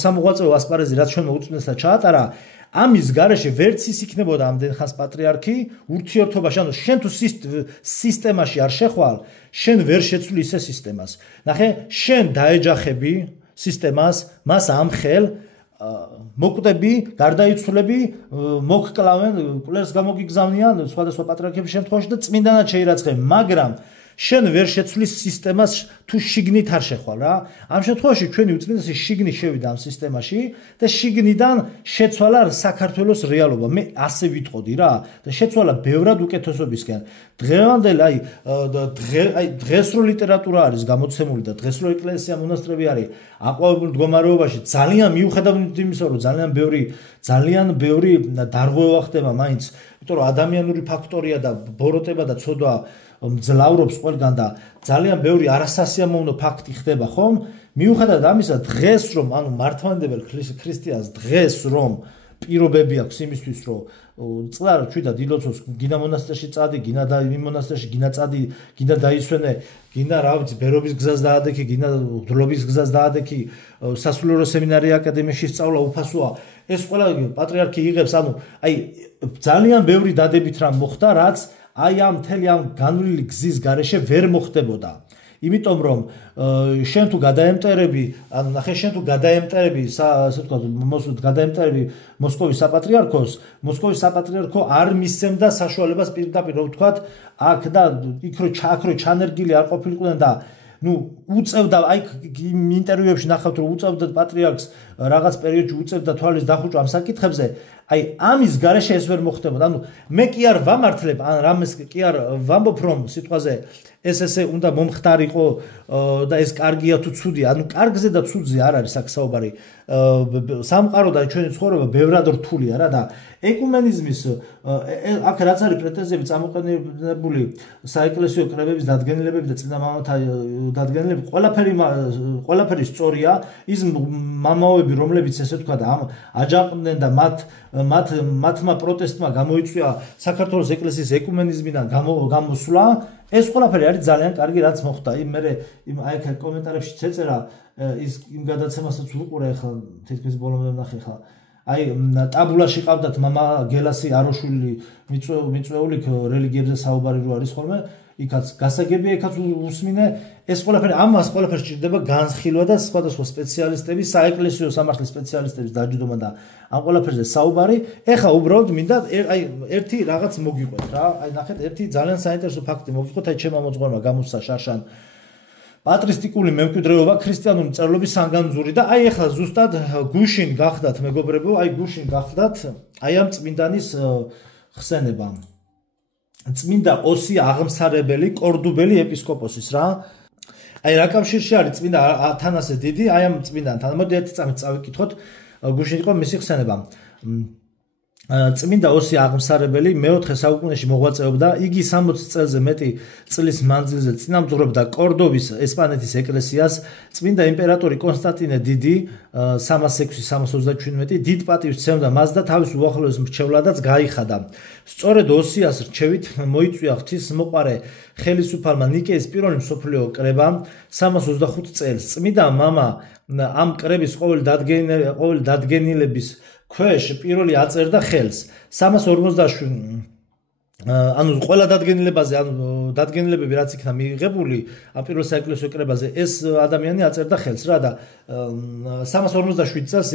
სამოღვაწეო ასპარეზი რაც ჩვენ მოუწმენს და ჩაატარა, ამის გარეშე ვერც ის იქნებოდა ამდენ ხანს პატრიარქი, ურთიერთობაში, ანუ შენ თუ სისტემაში არ შეხვალ, შენ ვერ შეცვლი ისე სისტემას. ნახე, შენ დაეჯახები სისტემას, მას ამხელ მოკვდები, გარდაიცვლები, მოგკლავენ, კვლერს გამოგიგზავნიან სხვადასხვა პატრიარქების შემთხვევაში და წმინდანად შეირაცხენ, მაგრამ შენ ვერ შეცვლის სისტემას თუ შიგნით არ შეხვალ რა. ამ შემთხვევაში ჩვენი უწმინდესი შიგნით შევიდა ამ სისტემაში და შიგნიდან შეცვალა საქართველოს რეალობა. მე ასე ვიტყოდი რა და შეცვალა ბევრად უკეთესობისკენ. დღევანდელი დღეს რო ლიტერატურა არის გამოცემული და დღეს რო ეკლესია მონასტრები არის აყვავებულ მდგომარეობაში ძალიან მიუხედავად იმისა რომ ძალიან ბევრი დარღვევა ხდება მაინც, იმიტომ რომ ადამიანური ფაქტორია და ბოროტება და ცოდვა მძლავრობს ყველგან და ძალიან ბევრი არასასიამოვნო ფაქტი ხდება ხომ? მიუხედავად ამისა, დღეს რომ ანუ მართლმადიდებელ ქრისტიანს დღეს რომ პირობები აქვს იმისთვის რომ წლარ ჩვიდა დილოცოს გინდა მონასტერში წადი, გინდა იმ მონასტერში გინდა წადი, გინდა დაისვენე, გინდა რა ვიცი, ბერობის გზას დაადექი, გინდა დლობის გზას დაადექი, სასულიერო სემინარია აკადემიაში სწავლა უფასოა. ეს ყველა პატრიარქი იღებს, ანუ ძალიან ბევრი დადებით რამ მოხდა, რაც ამ მთელი ამ განვლილი გზის გარეშე ვერ მოხდებოდა. იმიტომ რომ შენ თუ გადაემტერები, ანუ ნახე შენ თუ გადაემტერები, ასე ვთქვათ, გადაემტერები მოსკოვის საპატრიარქოს, მოსკოვის საპატრიარქო არ მისცემდა საშუალებას პირდაპირ რომ ვთქვათ, აქ და იქ რო ჩანერგილი არ ყოფილიყვნენ და უწევდა იმ ინტერვიუებში ნახავთ რომ უწევდა პატრიარქს რაღაც პერიოდში უწევდა თვალის დახუჭვა ამ საკითხებზე, ამის გარეშე ეს ვერ მოხდებოდა. ანუ მე კი არ ვამართლებ, ან რამეს კი არ ვამბობ რომ სიტყვაზე ესე უნდა მომხდარიყო და ეს კარგია თუ ცუდია. ანუ კარგზე და ცუდზე არ არის აქ საუბარი. სამყარო და ჩვენი ცხოვრება ბევრად რთულია რა და ეკუმენიზმის აქ რაც არის პრეტენზიები წამოყენებული საეკლესიო კრებების დადგენილებები და წმინდა მამათა დადგენილები, ყველაფერი სწორია. ის მამაოები, რომლებიც ესე ვთქვათ, აჯანყდნენ და მათმა პროტესტმა გამოიწვია საქართველოს ეკლესიის ეკუმენიზმიდან გამოსვლა, ეს ყველაფერი არის ძალიან კარგი რაც მოხდა. აქ კომენტარებში შეწერა ის იმ გადაცემასაც უყურე ხა თითქმის ბოლომდე ნახე ხა. ტაბულაში ყავდათ მამა გელასი აროშვილი მიწვეული რელიგიებზე საუბარი რო არის ხოლმე, იქაც გასაგებია, იქაც უსმინე, ეს ყველაფერი ამას ყველაფერს ჭირდება განხილვა და სხვადასხვა სპეციალისტების, საეკლესიო სამართლის სპეციალისტების დაჯდომა და ამ ყველაფერზე საუბარი. ეხა უბრალოდ მინდა ერთი რაღაც მოგიყვეთ რა. ნახეთ, ერთი ძალიან საინტერესო ფაქტი მოგიყვეთ, ჩემმა მოძღვარმა გამოსცა შარშან პატრისტიკული მემკვიდრეობა ქრისტიანული მწერლობის სანგანძური და ეხლა ზუსტად გუშინ გახდათ მეგობრებო, გუშინ გახდათ ამ წმინდანის ხსენება. წმინდა ოსი აღმსარებელი კორდუბელი ეპისკოპოსის რა. რა კავშირში არის წმინდა ათანასე დიდი, ამ წმინდანთან. მოდი ერთი წამით წავიკითხოთ, გუშინ იყო მისი ხსენება. წმინდა ოსი აღმსარებელი მეოთხე საუკუნეში მოღვაწეობდა, იგი 60 წელზე მეტი წლის მანძილზე წინამძღვრობდა კორდობის ესპანეთის ეკლესიას. წმინდა იმპერატორი კონსტანტინე დიდი 306-327 დიდ პატივს სცემდა მას და თავის უახლოეს მრჩევლადაც გაიხადა. სწორედ ოსიას რჩევით მოიწვია ღვთისმოყვარე ხელისუფალმა ნიკეის პირველი მსოფლიო კრება 325 წელს. წმინდა მამა ამ კრების ყოველ დადგენილების ქვეშ პირველი აწერდა ხელს 347 ანუ ყველა დადგენილებაზე, ანუ დადგენილებები რაც იქნა მიიღებული ამ პირველ საეკლესიო კრებაზე, ეს ადამიანი აწერდა ხელს რა და 347 წელს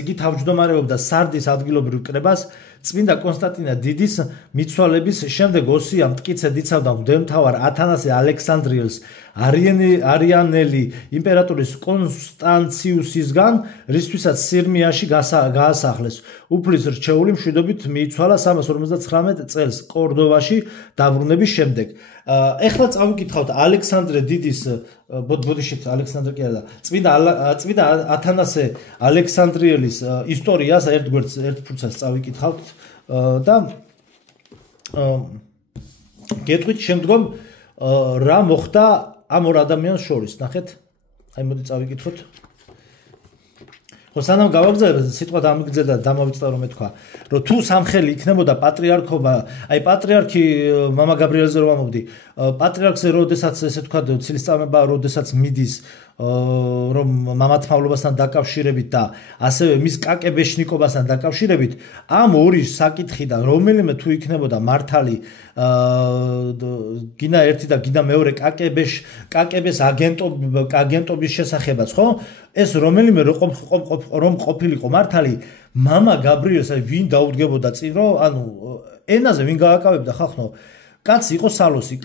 იგი თავმჯდომარეობდა სარდის ადგილობრივ კრებას. წმინდა კონსტანტინე დიდის მიცვალების შემდეგ ოსია მტკიცედ იცავდა მღვდელმთავარ ათანასე ალექსანდრიელს არიანელი იმპერატორის კონსტანციუსისგან, რისთვისაც სირმიაში გაასახლეს. უფლის რჩეული მშვიდობით მიიცვალა 359 წელს კორდოვაში დაბრუნების შემდეგ. ეხლა წავიკითხავთ ალექსანდრე დიდის ბოდიშით ალექსანდრე კი არა, წმინდა ათანასე ალექსანდრიელის ისტორიას ერთ ფურცელს წავიკითხავთ და გეტყვით შემდგომ რა მოხდა ამ ორ ადამიანს შორის. ნახეთ, აი მოდი წავიკითხოთ. ხო, სანამ გავაგზავნებ, სიტყვა დამიგრძელდა და დამოვიწყდა რომ ეთქვა, რომ თუ სამხელი იქნებოდა პატრიარქობა, აი პატრიარქი მამა გაბრიელზე რომ ამოვდი, პატრიარქზე როდესაც ესე თქვა ცილისწამება, როდესაც მიდის რომ მამათმავლობასთან დაკავშირებით და ასევე მის კაკებეშნიკობასთან დაკავშირებით, ამ ორი საკითხიდან რომელიმე თუ იქნებოდა მართალი გინა ერთი და გინა მეორე კაკების აგენტობის შესახებაც, ხო? ეს რომელიმე რომ ყოფილიყო მართალი, მამა გაბრიელს აი ვინ დაუდგებოდა წინ, რომ ანუ ენაზე ვინ გააკავებდა ხახნო, კაცი იყო სალოსი,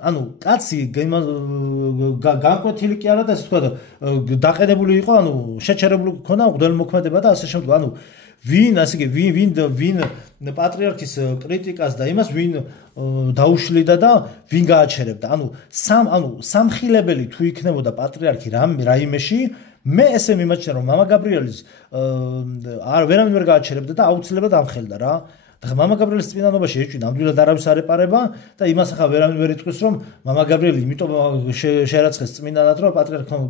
ანუ კაცი განკვეთილი კი არა და ასე თქვა და დაყენებული იყო, ანუ შეჩერებული ქონა მღვდელმოქმედება და ასე შემდეგ, ანუ ვინ ასე იგი ვინ პატრიარქის კრიტიკას და იმას ვინ დაუშლიდა და ვინ გააჩერებდა, ანუ სამხილებელი თუ იქნებოდა პატრიარქი რაიმეში, მე ესე მიმაჩნია რომ მამა გაბრიელის ვერავინ ვერ გააჩერებდა და აუცილებლად ამხელდა რა. და მამა გაბრიელის წმინდანობაში ეჭვი ნამდვილად არავის არ ეპარება და იმას ახლა ვერავინ ვერ იტყვის რომ მამა გაბრიელი იმიტომ შეერაცხეს წმინდანად რომ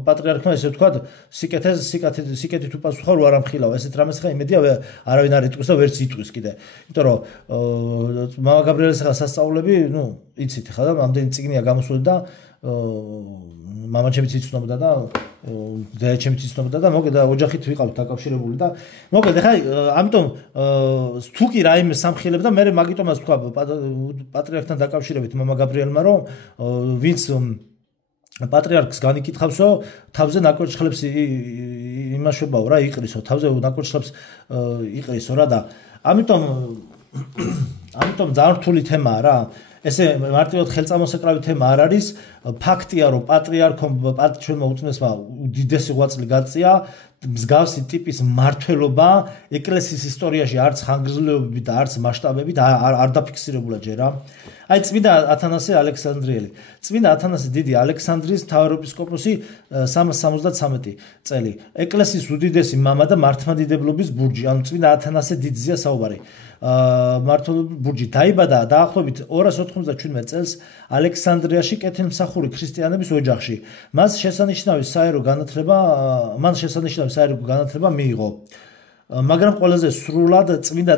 პატრიარქმა ესე ვთქვა სიკეთით უპასუხა რომ არ ამხილავ ესეთ რამეს ხა იმედია არავინ არ იტყვის და ვერც იტყვის კიდე იმიტომ რომ მამა გაბრიელის ახლა სასწაულები ნუ იცით ხა და ამდენი წიგნია გამოსული და მამაჩემიც იცნობდა და დედაჩემიც იცნობდა და მოკლედ ოჯახით ვიყავთ დაკავშირებული და მოკლედ ხა ამიტომ თუ კი რაიმე სამხილებ და მე მაგიტომაც თქვა პატრიარქთან დაკავშირებით მამა გაბრიელმა რომ ვინც პატრიარქს განიკითხავსო თავზე ნაკვერცხლებს იმაშვებაო რა იყრისო თავზე ნაკვერცხლებს იყრისო რა და ამიტომ ძალიან რთული თემაა რა ესე მარტივად ხელწამოსაკრავი თემა არ არის ფაქტია რომ პატრიარქომ ჩვენმა უწმესმა უდიდესი ღვაწლი გაწია მსგავსი ტიპის მმართველობა ეკლესიის ისტორიაში არც ხანგრძლივობით და არც მასშტაბებით არ დაფიქსირებულა ჯერა აი წმინდა ათანასე ალექსანდრიელი წმინდა ათანასე დიდი ალექსანდრიის მთავარეპისკოპოსი 373 წელი ეკლესიის უდიდესი მამა და მართლმადიდებლობის ბურჯი ანუ წმინდა ათანასე დიდზეა საუბარი მართლმადიდებლობის ბურჯი დაიბადა დაახლოებით 297 წელს ალექსანდრიაში კეთილმსახური ქრისტიანების ოჯახში მან შესანიშნავი საერო განათლება მიიღო მაგრამ ყველაზე სრულად წმინდა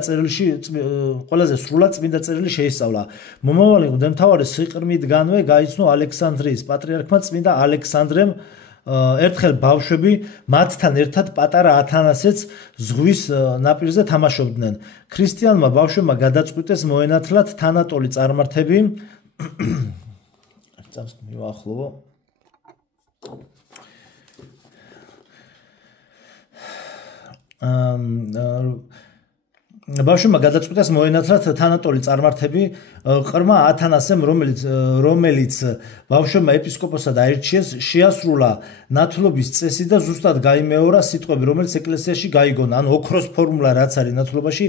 წერილი შეისწავლა. მომავალი მღვდელმთავარი სიყრმიდანვე გაიცნო ალექსანდრიის პატრიარქმა წმინდა ალექსანდრემ ერთხელ ბავშვები მათთან ერთად პატარა ათანასეც ზღვის ნაპირზე თამაშობდნენ. ქრისტიანმა ბავშვებმა გადაწყვიტეს მოენათლათ თანატოლი წარმართები. წამს მივაახლოვო. ბავშვებმა გადაწყვიტეს მოენათლათ თანატოლი წარმართები ყრმა ათანასემ რომელიც ბავშვებმა ეპისკოპოსად აირჩიეს შეასრულა ნათლობის წესი და ზუსტად გაიმეორა სიტყვები რომელიც ეკლესიაში გაიგონა ანუ ოქროს ფორმულა რაც არის ნათლობაში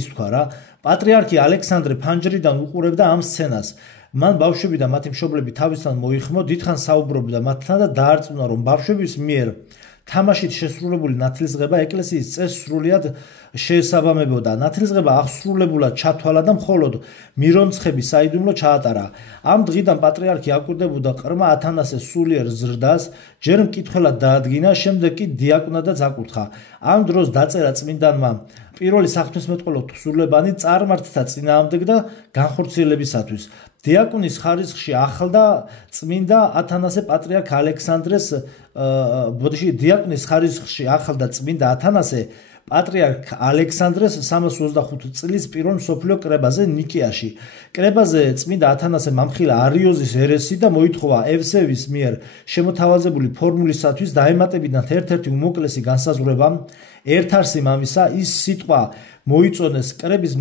ის თქვა რა პატრიარქი ალექსანდრე ფანჯრიდან უყურებდა ამ სცენას მან ბავშვები და მათი მშობლები თავისთან მოიხმო დიდხანს საუბრობდა მათთან და დაარწმუნა რომ ბავშვების მიერ თამაშით შესრულებული ნათლისღება ეკლესიის წესს სრულიად შეესაბამებოდა. ნათლისღება აღსრულებულად ჩათვალა და მხოლოდ მირონცხების საიდუმლო ჩაატარა. ამ დღიდან პატრიარქი აკვირდებოდა ყრმა ათანასეს სულიერ ზრდას, ჯერ მკითხველად დაადგინა, შემდეგ კი დიაკვნადაც აკურთხა. ამ დროს დაწერა წმინდანმა პირველი საღვთისმეტყველო თხზულებანი წარმართთა წინააღმდეგ და განხორციელებისათვის. დიაკონის ხარისხში ახლდა წმინდა ათანასე პატრიარქ ალექსანდრეს დიაკონის ხარისხში ახლდა წმინდა ათანასე პატრიარქ ალექსანდრეს 325 წლის პირველ მსოფლიო კრებაზე ნიკეაში. კრებაზე წმინდა ათანასე მამხილა არიოზის ერესი და მოითხოვა ევსევის მიერ შემოთავაზებული ფორმულისათვის დაემატებინათ ერთ-ერთი უმოკლესი განსაზღვრება ერთ-არსი მამისა ის სიტყვა მოიწონეს კრების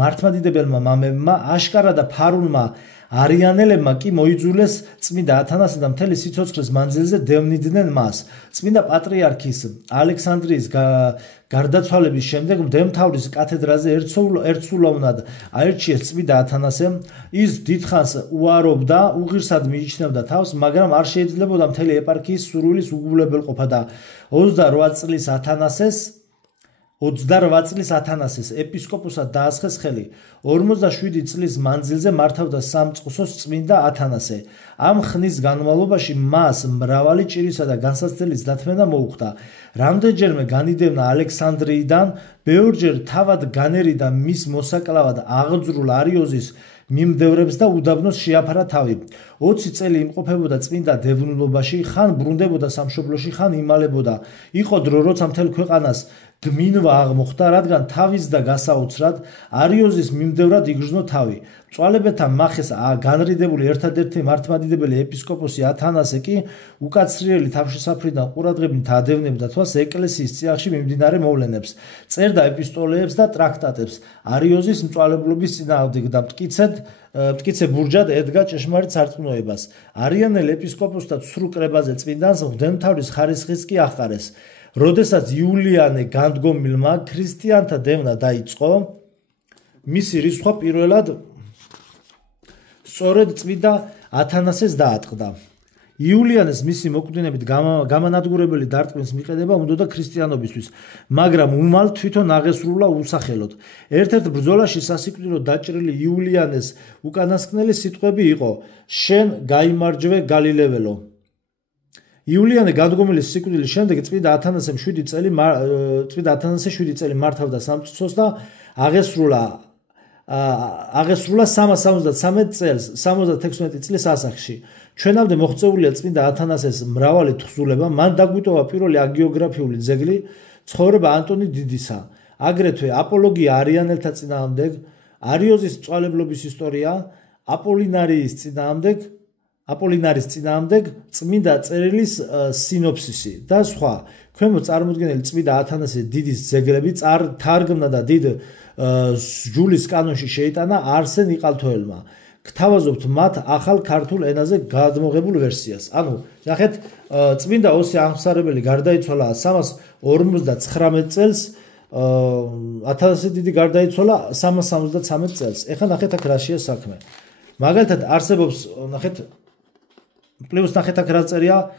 მართლმადიდებელმა მამებმა აშკარა და ფარულმა არიანელებმა კი მოიძულეს წმინდა ათანასე და მთელი სიცოცხლის მანძილზე დევნიდნენ მას. წმინდა პატრიარქის ალექსანდრიის გარდაცვალების შემდეგ მღვდელმთავრის კათედრაზე ერთსულოვნად აირჩიეს წმინდა ათანასემ. ის დიდხანს უარობდა, უღირსად მიიჩნევდა თავს, მაგრამ არ შეიძლებოდა მთელი ეპარქიის სურვილის უგულებელყოფა და 28 წლის ათანასეს 28 წლის ათანასეს ეპისკოპოსად დაასხეს ხელი. 47 წლის მანძილზე მართავდა სამწყსოს წმინდა ათანასე. ამ ხნის განმავლობაში მას მრავალი ჭირისა და განსაცდელის დათმენა მოუხდა. რამდენჯერმე განიდევნა ალექსანდრიიდან, ბევრჯერ თავად განერიდა მის მოსაკლავად აღძრულ არიოზის მიმდევრებს და უდაბნოს შეაფარა თავი. 20 წელი იმყოფებოდა წმინდა დევნილობაში, ხან ბრუნდებოდა სამშობლოში, ხან იმალებოდა. იყო დრო, როცა მთელ ქვეყანას გმინვა აღმოხდა, რადგან თავის და გასაოცრად არიოზის მიმდევრად იგრძნო თავი. მწვალებელთან მახეს განრიდებული ერთადერთი მართლმადიდებელი ეპისკოპოსი ათანასე კი უკაცრიელი თავშესაფრიდან ყურადღებით ადევნებდა თვალს ეკლესიის წიაღში მიმდინარე მოვლენებს, წერდა ეპისტოლეებს და ტრაქტატებს არიოზის მწვალებლობის წინააღმდეგ და მტკიცე ბურჯად ედგა ჭეშმარიტ სარწმუნოებას. არიანელ ეპისკოპოსთა ცრუ კრებაზე წმინდანს მღვდელმთავრის ხარისხიც კი აღყარეს. როდესაც იულიანე განდგომილმა ქრისტიანთა დევნა დაიწყო, მისი რისხვა პირველად სწორედ წმინდა ათანასეს დაატყდა. იულიანეს მისი მოკვდინებით გამანადგურებელი დარტყმის მიყედება უნდოდა ქრისტიანობისთვის, მაგრამ უმალ თვითონ აღესრულა უსახელოდ. ერთ-ერთ ბრძოლაში სასიკვდილოდ დაჭრილი იულიანეს უკანასკნელი სიტყვები იყო: შენ გაიმარჯვე გალილეველო. იულიანე განდგომილის სიკვდილის შემდეგ წმინდა ათანასე 7 წელი მართავდა სამწყსოს და აღესრულა 373 წელს 76 წლის ასაკში. ჩვენამდე მოღწეულია წმინდა ათანასეს მრავალი თხზულება, მან დაგვიტოვა პირველი აგიოგრაფიული ძეგლი ცხოვრება ანტონი დიდისა, აგრეთვე აპოლოგია არიანელთა წინააღმდეგ, არიოზის მწვალებლობის ისტორია, აპოლინარის წინააღმდეგ, წმინდა წერილის სინოფსისი და სხვა. ქვემოთ წარმოდგენილი წმინდა ათანასე დიდის ძეგლები თარგმნა და დიდ ჯულის კანონში შეიტანა არსენ იყალთოელმა. გთავაზობთ მათ ახალ ქართულ ენაზე გადმოღებულ ვერსიას. ანუ, ნახეთ, წმინდა ოსი აღმსარებელი გარდაიცვალა 359 წელს, ათანასე დიდი გარდაიცვალა 373 წელს. ეხლა ნახეთ აქ რაშია საქმე. მაგალითად არსებობს, ნახეთ, პლუს ნახეთ აქ რა წერია,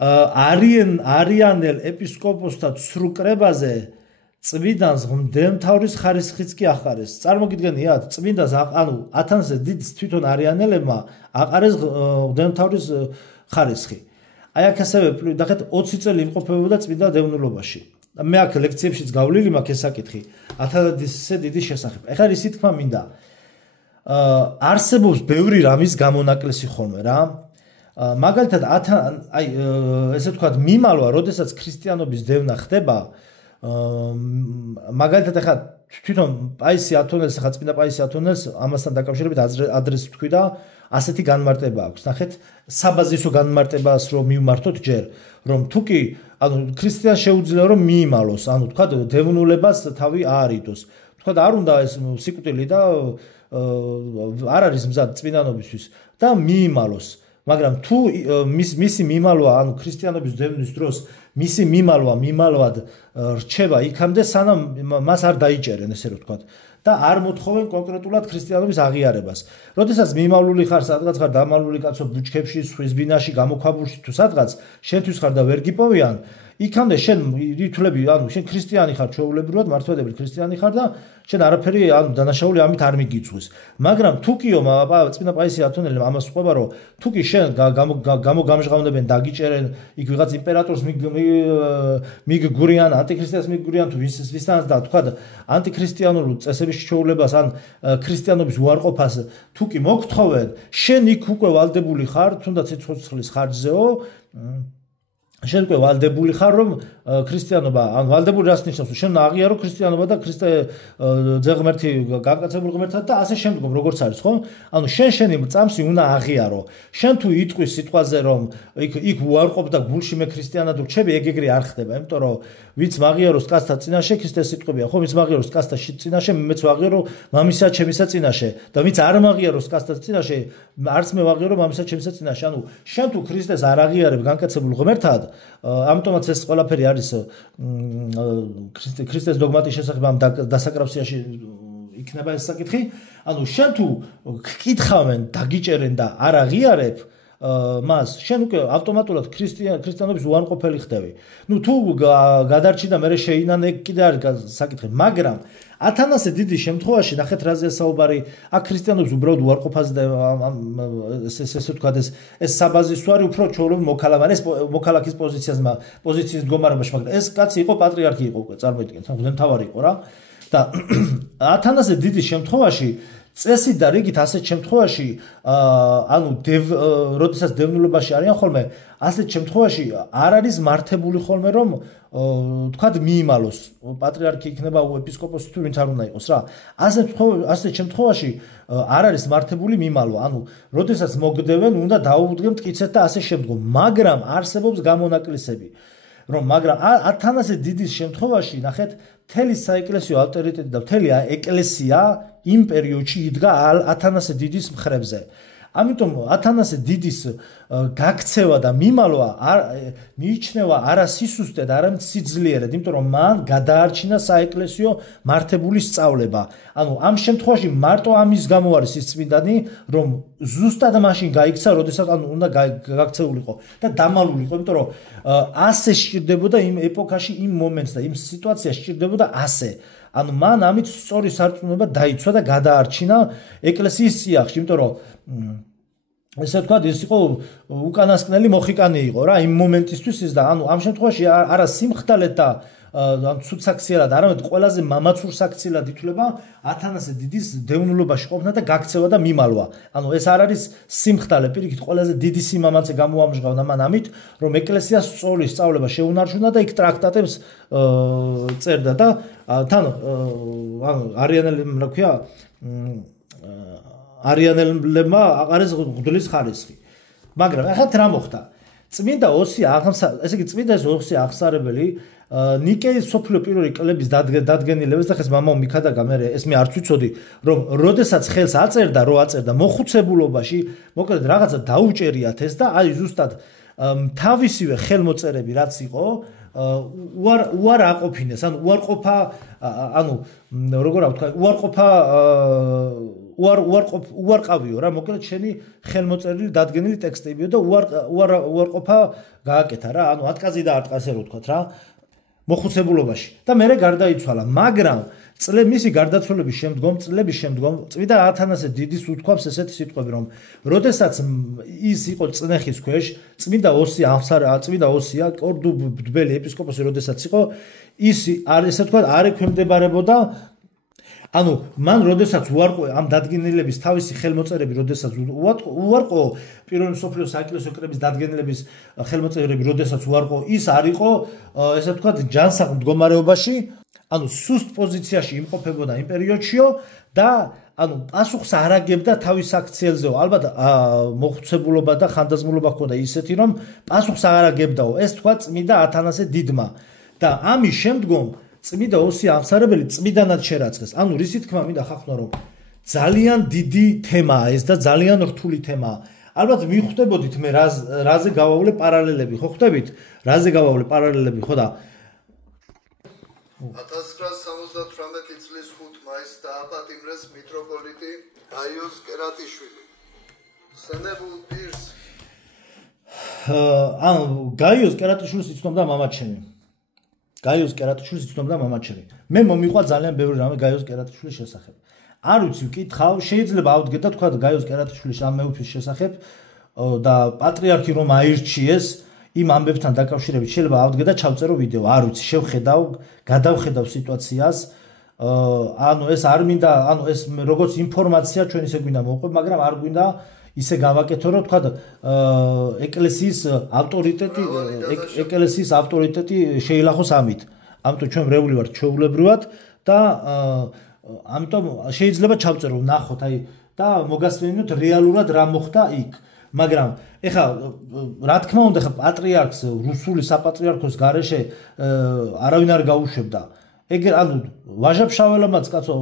არიანელ ეპისკოპოსთა ცრუ კრებაზე წმინდანს მღვდელმთავრის ხარისხიც კი აღყარეს. წარმოგიდგენიათ, წმინდანს ანუ ათანასე დიდს თვითონ არიანელებმა აყარეს მღვდელმთავრის ხარისხი. აი აქ ასევე ნახეთ 20 წელი იმყოფებოდა წმინდა დევნილობაში. მე აქ ლექციებშიც გავლილი მაქვს ეს საკითხი ათანასე დიდის შესახებ. ეხლა ისი თქმა მინდა. არსებობს ბევრი რამის გამონაკლისი ხოლმე რა. მაგალითად ესე ვთქვათ, მიმალვა, როდესაც ქრისტიანობის დევნა ხდება, მაგალითად ახლა თვითონ პაისი ათონელს, ახლა წმინდა პაისი ათონელს ამასთან დაკავშირებით ადრესს ვთქვი და ასეთი განმარტება აქვს. ნახეთ, საბაზისო განმარტებას რომ მივმართოთ ჯერ, რომ თუკი ანუ ქრისტიანს შეუძლია რომ მიიმალოს, ანუ თქვა დევნილებას თავი აარიდოს. თქვა არ უნდა ეს სიკვდილი და არ არის მზად წმინდანობისთვის და მიიმალოს. მაგრამ თუ მისი მიმალვა, ანუ ქრისტიანობის დევნის დროს მისი მიმალვად რჩება იქამდე, სანამ მას არ დაიჭერენ, ესე რომ ვთქვათ. და არ მოთხოვენ კონკრეტულად ქრისტიანობის აღიარებას. როდესაც მიმავლული ხარ, სადღაც ხარ დამალული კაცო ბუჩქებში, სხვის ბინაში, გამოქვაბულში თუ სადღაც, შენთვის ხარ და ვერ გიპოვიან, იქამდე შენ ითვლები, ანუ შენ ქრისტიანი ხარ, ჩვეულებრივად მართლმადიდებელი ქრისტიანი ხარ და შენ არაფერი, ანუ დანაშაული ამით არ მიგიწვის. მაგრამ თუკიო წმინდა პაისი ათონელი ამას ყვება, რომ თუკი შენ გამოგამჟღავნებენ, დაგიჭერენ, იქ ვიღაც იმპერატორს მიგგურიან, ანტიქრისტეს მიგგურიან თუ ვისთანაც და თქვა ანტიქრისტიანულ წესების ჩვეულებას ან ქრისტიანობის უარყოფას თუკი მოგთხოვენ, შენ იქ უკვე ვალდებული ხარ, თუნდაც ცოცხლის ხარჯზეო, შენ უკვე ვალდებული ხარ რომ ქრისტიანობა, ან ვალდებული რას ნიშნავს, შენ აღიარო ქრისტიანობა და ქრისტე ძეღმერთი განკაცებულ ღმერთად და ასე შემდგომ როგორც არის, ხო? ანუ შენი წამსი უნდა აღიარო. შენ თუ იტყვის სიტყვაზე რომ იქ უარყოფ და გულში მე ქრისტიანად ვრჩები, ეგ არ ხდება, იმიტომ რომ ვინც მაღიაროს კაცთა წინაშე, ქრისტეს სიტყვებია, ხო? ვინც მაღიაროს კაცთა წინაშე, მეც ვაღიარო მამისა ჩემისა წინაშე და ვინც არ მაღიაროს კაცთა წინაშე, არც მე ვაღიარო მამისა ჩემისა წინაშე. ანუ შენ თუ ქრისტეს არ აღიარებ განკაცებულ ღმერთად, ამიტომაც ეს ყველაფერი არის ქრისტეს დოგმატის შესახებ ამ დასაკრაფციაში იქნება ეს საკითხი. ანუ შენ თუ გკითხავენ, დაგიჭერენ და არ აღიარებ, მას შენ უკვე ავტომატურად ქრისტიანობის უარყოფელი ხდები. თუ გადარჩი და მე შეინან ეგ კიდე არის საკითხი, მაგრამ ათანასე დიდი შემთხვევაში ნახეთ რაზეა საუბარი, აქ ქრისტიანობის უბრალოდ უარყოფაზე და ესე ვთქვათ ეს საბაზისო არის უფრო ჩვეულებრივ მოქალაქე, ეს მოქალაქის პოზიციის მდგომარეობაში, მაგრამ ეს კაცი იყო პატრიარქი იყო უკვე, წარმოიდგინეთ, მღვდელმთავარი იყო რა. და ათანასე დიდი შემთხვევაში წესი და რიგით ასეთ შემთხვევაში ანუ როდესაც დევნილობაში არიან ხოლმე ასეთ შემთხვევაში არ არის მართებული ხოლმე რომ თქვათ მიიმალოს პატრიარქი იქნება ეპისკოპოსი თუ ვინც არ უნდა იყოს რა ასეთ შემთხვევაში არ არის მართებული მიმალვა ანუ როდესაც მოგდევენ უნდა დაუდგენ მტკიცეთ და ასე შემდგომ მაგრამ არსებობს გამონაკლისები რომ მაგრამ ათანასე დიდის შემთხვევაში ნახეთ მთელი საეკლესიო ავტორიტეტი და მთელი ეკლესია იმ პერიოდში იდგა ათანასე დიდის მხრებზე. ამიტომ ათანასე დიდის გაქცევა და მიმალვა მიიჩნევა არა სისუსტედ, არამედ სიძლიერედ, იმიტომ რომ მან გადაარჩინა საეკლესიო მართებული სწავლება. ანუ ამ შემთხვევაში მარტო ამის გამო არის ის წმინდანი, რომ ზუსტად მაშინ გაიქცა, როდესაც ანუ უნდა გაქცეულიყო და დამალულიყო, იმიტომ რომ ასე სჭირდებოდა იმ ეპოქაში, იმ მომენტს და იმ სიტუაციაში სჭირდებოდა ასე. ანუ მან ამით სწორი სარწმუნოება დაიცვა და გადაარჩინა ეკლესიის წიაღში, იმიტომ რომ ესე ვთქვათ, ის იყო უკანასკნელი მოხიკანი იყო რა იმ მომენტისთვის ის და ანუ ამ შემთხვევაში არა სიმხდალედ და ცუდ საქციელად, არამედ ყველაზე მამაცურ საქციელად ითვლება ათანასე დიდის დევნილობაში ყოფნა და გაქცევა და მიმალვა. ანუ ეს არ არის სიმხდალე, პირიქით ყველაზე დიდი სიმამაცე გამოამჟღავნა მან ამით, რომ ეკლესიას სწორი სწავლება შეუნარჩუნა და იქ ტრაქტატებს წერდა და თან ანუ არიანელებმა რა ქვია არიანელებმა აყარეს მღვდლის ხარისხი. მაგრამ ახლა რა მოხდა? წმინდა ოსი ესე იგი წმინდა ოსი აღსარებელი ნიკეის სოფლიო პირველი კლების დადგენილებას და ხეს მამაო მიქადაგა მე ეს მე არც ვიცოდი რომ როდესაც ხელს აწერდა მოხუცებულობაში მოკლედ რაღაცა დაუჭერიათ ეს და აი ზუსტად თავისივე ხელმოწერები რაც იყო უარ აყოფინეს ანუ უარყოფა ანუ როგორ ვთქვა უარყოფა უარყავიო რა მოკლედ შენი ხელმოწერილი დადგენილი ტექსტებიო და უარყოფა გააკეთა რა ანუ ატკაზი და არტყასე რო ვთქვა რა მოხუცებულობაში და მე გარდაიცვალა მაგრამ მისი გარდაცვალების შემდგომ წმინდა ათანასე დიდის უთქვამს ესეთი სიტყვები რომ როდესაც ის იყო წნეხის ქვეშ წმინდა ოსია კორდუბელი ეპისკოპოსი როდესაც იყო ის ესე ვთქვა არ ექვემდებარებოდა ანუ მან როდესაც უარყო ამ დადგენილების თავისი ხელმოწერები როდესაც უარყო პირველი მსოფლიო საეკლესიო კრების დადგენილების ხელმოწერები როდესაც უარყო ის არ იყო ესე ვთქვათ ჯანსაღ მდგომარეობაში ანუ სუსტ პოზიციაში იმყოფებოდა იმ პერიოდშიო და ანუ პასუხს არ აგებდა თავის აქციელზეო ალბათ მოხუცებულობა და ხანდაზმულობა ჰქონდა ისეთი რომ პასუხს არ აგებდაო ეს თქვა წმინდა ათანასე დიდმა და ამის შემდგომ წმინდა ოსი აღსარებელი წმინდანად შერაცხეს. ანუ რისი თქმა მინდა ხახნო რომ ძალიან დიდი თემაა ეს და ძალიან რთული თემაა. ალბათ მიხვდებოდით მე რაზე გავავლე პარალელები, ხო ხვდებით? რაზე გავავლე პარალელები, ხო და 1978 წლის 5 მაისს დააპატიმრეს მიტროპოლიტი გაიოს კერატიშვილი. სენებულ პირს ანუ გაიოს კერატიშვილს იცნობდა მამაჩემი. გაიოს კერატიშვილს იცნობდა მამაჩემი. მე მომიყვა ძალიან ბევრი რამე გაიოს კერატიშვილის შესახებ. არ ვიცი ვკითხავ, შეიძლება ავდგე და თქვა გაიოს კერატიშვილის ამ მეუფის შესახებ და პატრიარქი რომ აირჩიეს იმ ამბებთან დაკავშირებით შეიძლება ავდგე და ჩავწერო ვიდეო. არ ვიცი, შევხედავ, გადავხედავ სიტუაციას. ანუ ეს არ მინდა, ანუ ეს როგორც ინფორმაცია ჩვენ ისე გვინდა მოვყვებ, მაგრამ არ გვინდა ისე გავაკეთო რომ თქვა ეკლესიის ავტორიტეტი შეილახოს ამით. ამიტომ ჩვენ მრევლი ვართ ჩვეულებრივად და ამიტომ შეიძლება ჩავწერო ნახოთ აი და მოგასმენინოთ რეალურად რა მოხდა იქ. მაგრამ ეხლა რა თქმა უნდა ხა პატრიარქს რუსული საპატრიარქოს გარეშე არავინ არ გაუშვებდა. ეგერ ანუ ვაჟა-ფშაველამაც კაცო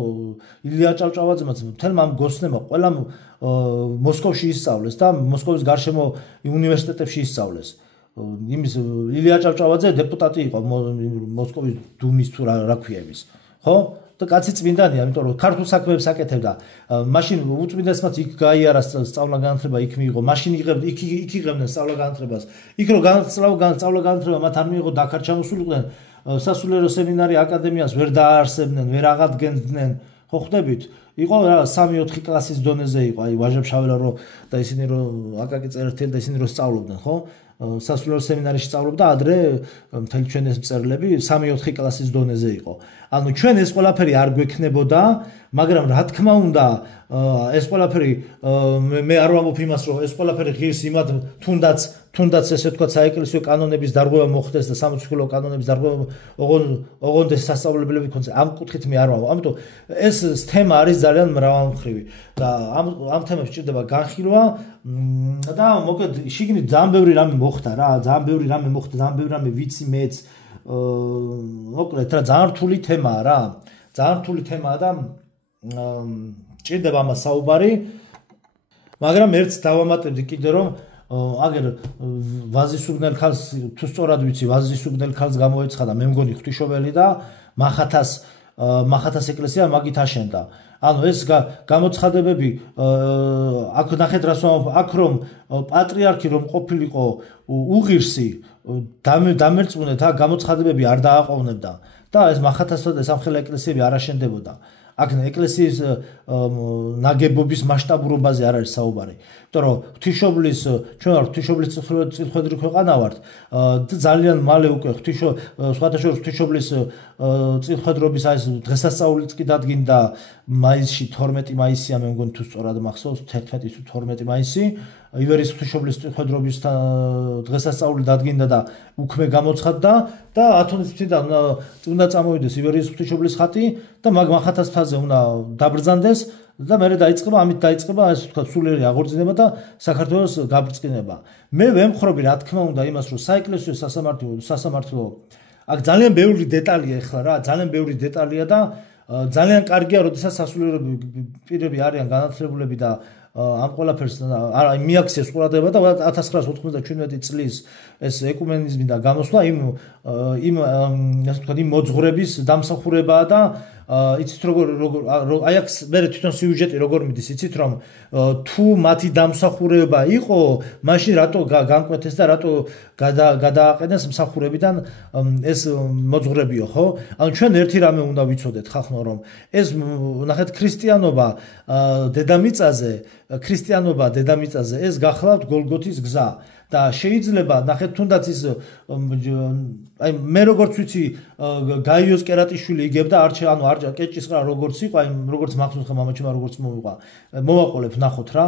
ილია ჭავჭავაძემაც მთელმა ამ გოსნებმა ყველამ მოსკოვში ისწავლეს და მოსკოვის გარშემო უნივერსიტეტებში ისწავლეს. იმის ილია ჭავჭავაძე დეპუტატი იყო მოსკოვის დუმის თუ რა ქვია იმის. ხო? და კაცი წმინდანია, იმიტომ რომ ქართულ საქმეებს აკეთებდა. მაშინ უწმინდესმაც იქ გაიარა სწავლა-განათლება, იქ მიიღო. მაშინ იქ იღებდნენ სწავლა-განათლებას. იქ რომ სწავლა-განათლება მათ არ მიიღო, დაქარ ჩამოსულიყვნენ, სასულიერო სემინარი აკადემიას ვერ დაარსებდნენ, ვერ აღადგენდნენ. ხო ხვდებით? იყო რა 3-4 კლასის დონეზე იყო, აი ვაჟა-ფშაველა რო და ისინი რო აკაკი წერეთელი და ისინი რო სწავლობდნენ, ხო? სასულიერო სემინარიაში სწავლობდა, ადრე მთელი ჩვენ ეს მწერლები 3-4 კლასის დონეზე იყო. ანუ ჩვენ ეს ყველაფერი არ გვექნებოდა, მაგრამ რა თქმა უნდა, ეს ყველაფერი მე არ ვამბობ იმას, რომ ეს ყველაფერი ღირს იმად თუნდაც ესე თქვა საეკლესიო კანონების დარღვევა მოხდეს და სამოციქულო კანონების დარღვევა ოღონდეს სასწავლებლები კონცე. ამ კუთხით მე არ ვამბობ. ამიტომ ეს თემა არის ძალიან მრავალმხრივი და ამ თემებს ჭირდება განხილვა და მოკედ შიგნით ძალიან ბევრი რამე მოხდა რა, ძალიან ბევრი რამე ვიცი მეც. მოკლედ რა ძალიან რთული თემაა რა. ძალიან რთული თემაა და ჭირდება ამას საუბარი. მაგრამ ერთს დავამატებდი კიდე რომ აგერ ვაზის უგნელ ქალს თუ სწორად ვიცი, ვაზის უგნელ ქალს გამოეცხადა მე მგონი ღვთისმშობელი და მახათას ეკლესია მაგით აშენდა. ანუ ეს გამოცხადებები აქ ნახეთ რას ვამბობ, აქ რომ პატრიარქი რომ ყოფილიყო უღირსი დამერწმუნეთ, აქ გამოცხადებები არ დააყოვნებდა და ეს მახათასა და სამხელა ეკლესიები არ აშენდებოდა. აქ ეკლესიის ნაგებობის მასშტაბურობაზე არ არის საუბარი. იმიტომ რომ ჩვენ ვართ ღვთისმშობლის წილხვედრი ქვეყანა ვართ და ძალიან მალე უკვე სხვათა შორის ღვთისმშობლის წილხვედრობის აი დღესასწაულიც კი დადგინდა მაისში 12 მაისია მე მგონი თუ სწორად მახსოვს 11 თუ 12 მაისი ივერის ღვთისმშობლის წილხვედრობის დღესასწაული დადგინდა და უქმე გამოცხადდა და ათონის მთიდან უნდა წამოვიდეს ივერის ღვთისმშობლის ხატი და მახათას მთაზე უნდა დაბრძანდეს და მერე ამით დაიწყება ასე ვთქვათ სულიერი აღორძინება და საქართველოს გაბრწყინება. მე ვემხრობი რა თქმა უნდა იმას რომ საეკლესიო სასამართლო აქ ძალიან ბევრი დეტალია ეხლა რა, ძალიან ბევრი დეტალია და ძალიან კარგია, როდესაც სასულიერო პირები არიან განათლებულები და ამ ყველაფერს მიაქციეს ყურადღება და 1997 წლის ეს ეკუმენიზმიდან გამოსვლა იმ ასე ვთქვათ იმ მოძღვრების დამსახურებაა და იცით როგორ აი აქ მე თვითონ სიუჟეტი როგორ მიდის, იცით რომ თუ მათი დამსახურება იყო, მაშინ რატო განკვეთეს და რატო გადააყენეს მსახურებიდან ეს მოძღვრებიო, ხო? ანუ ჩვენ ერთი რამე უნდა ვიცოდეთ ხახნო რომ ეს ნახეთ ქრისტიანობა დედამიწაზე ეს გახლავთ გოლგოთის გზა და შეიძლება ნახეთ თუნდაც ის აი მე როგორც ვიცი გაიოს კერატიშვილი იგებდა არ კეჭისყრა როგორც იყო აი როგორც მახსოვს ხა მამაჩემ როგორც მოვიყვა მოვაყოლებ ნახოთ რა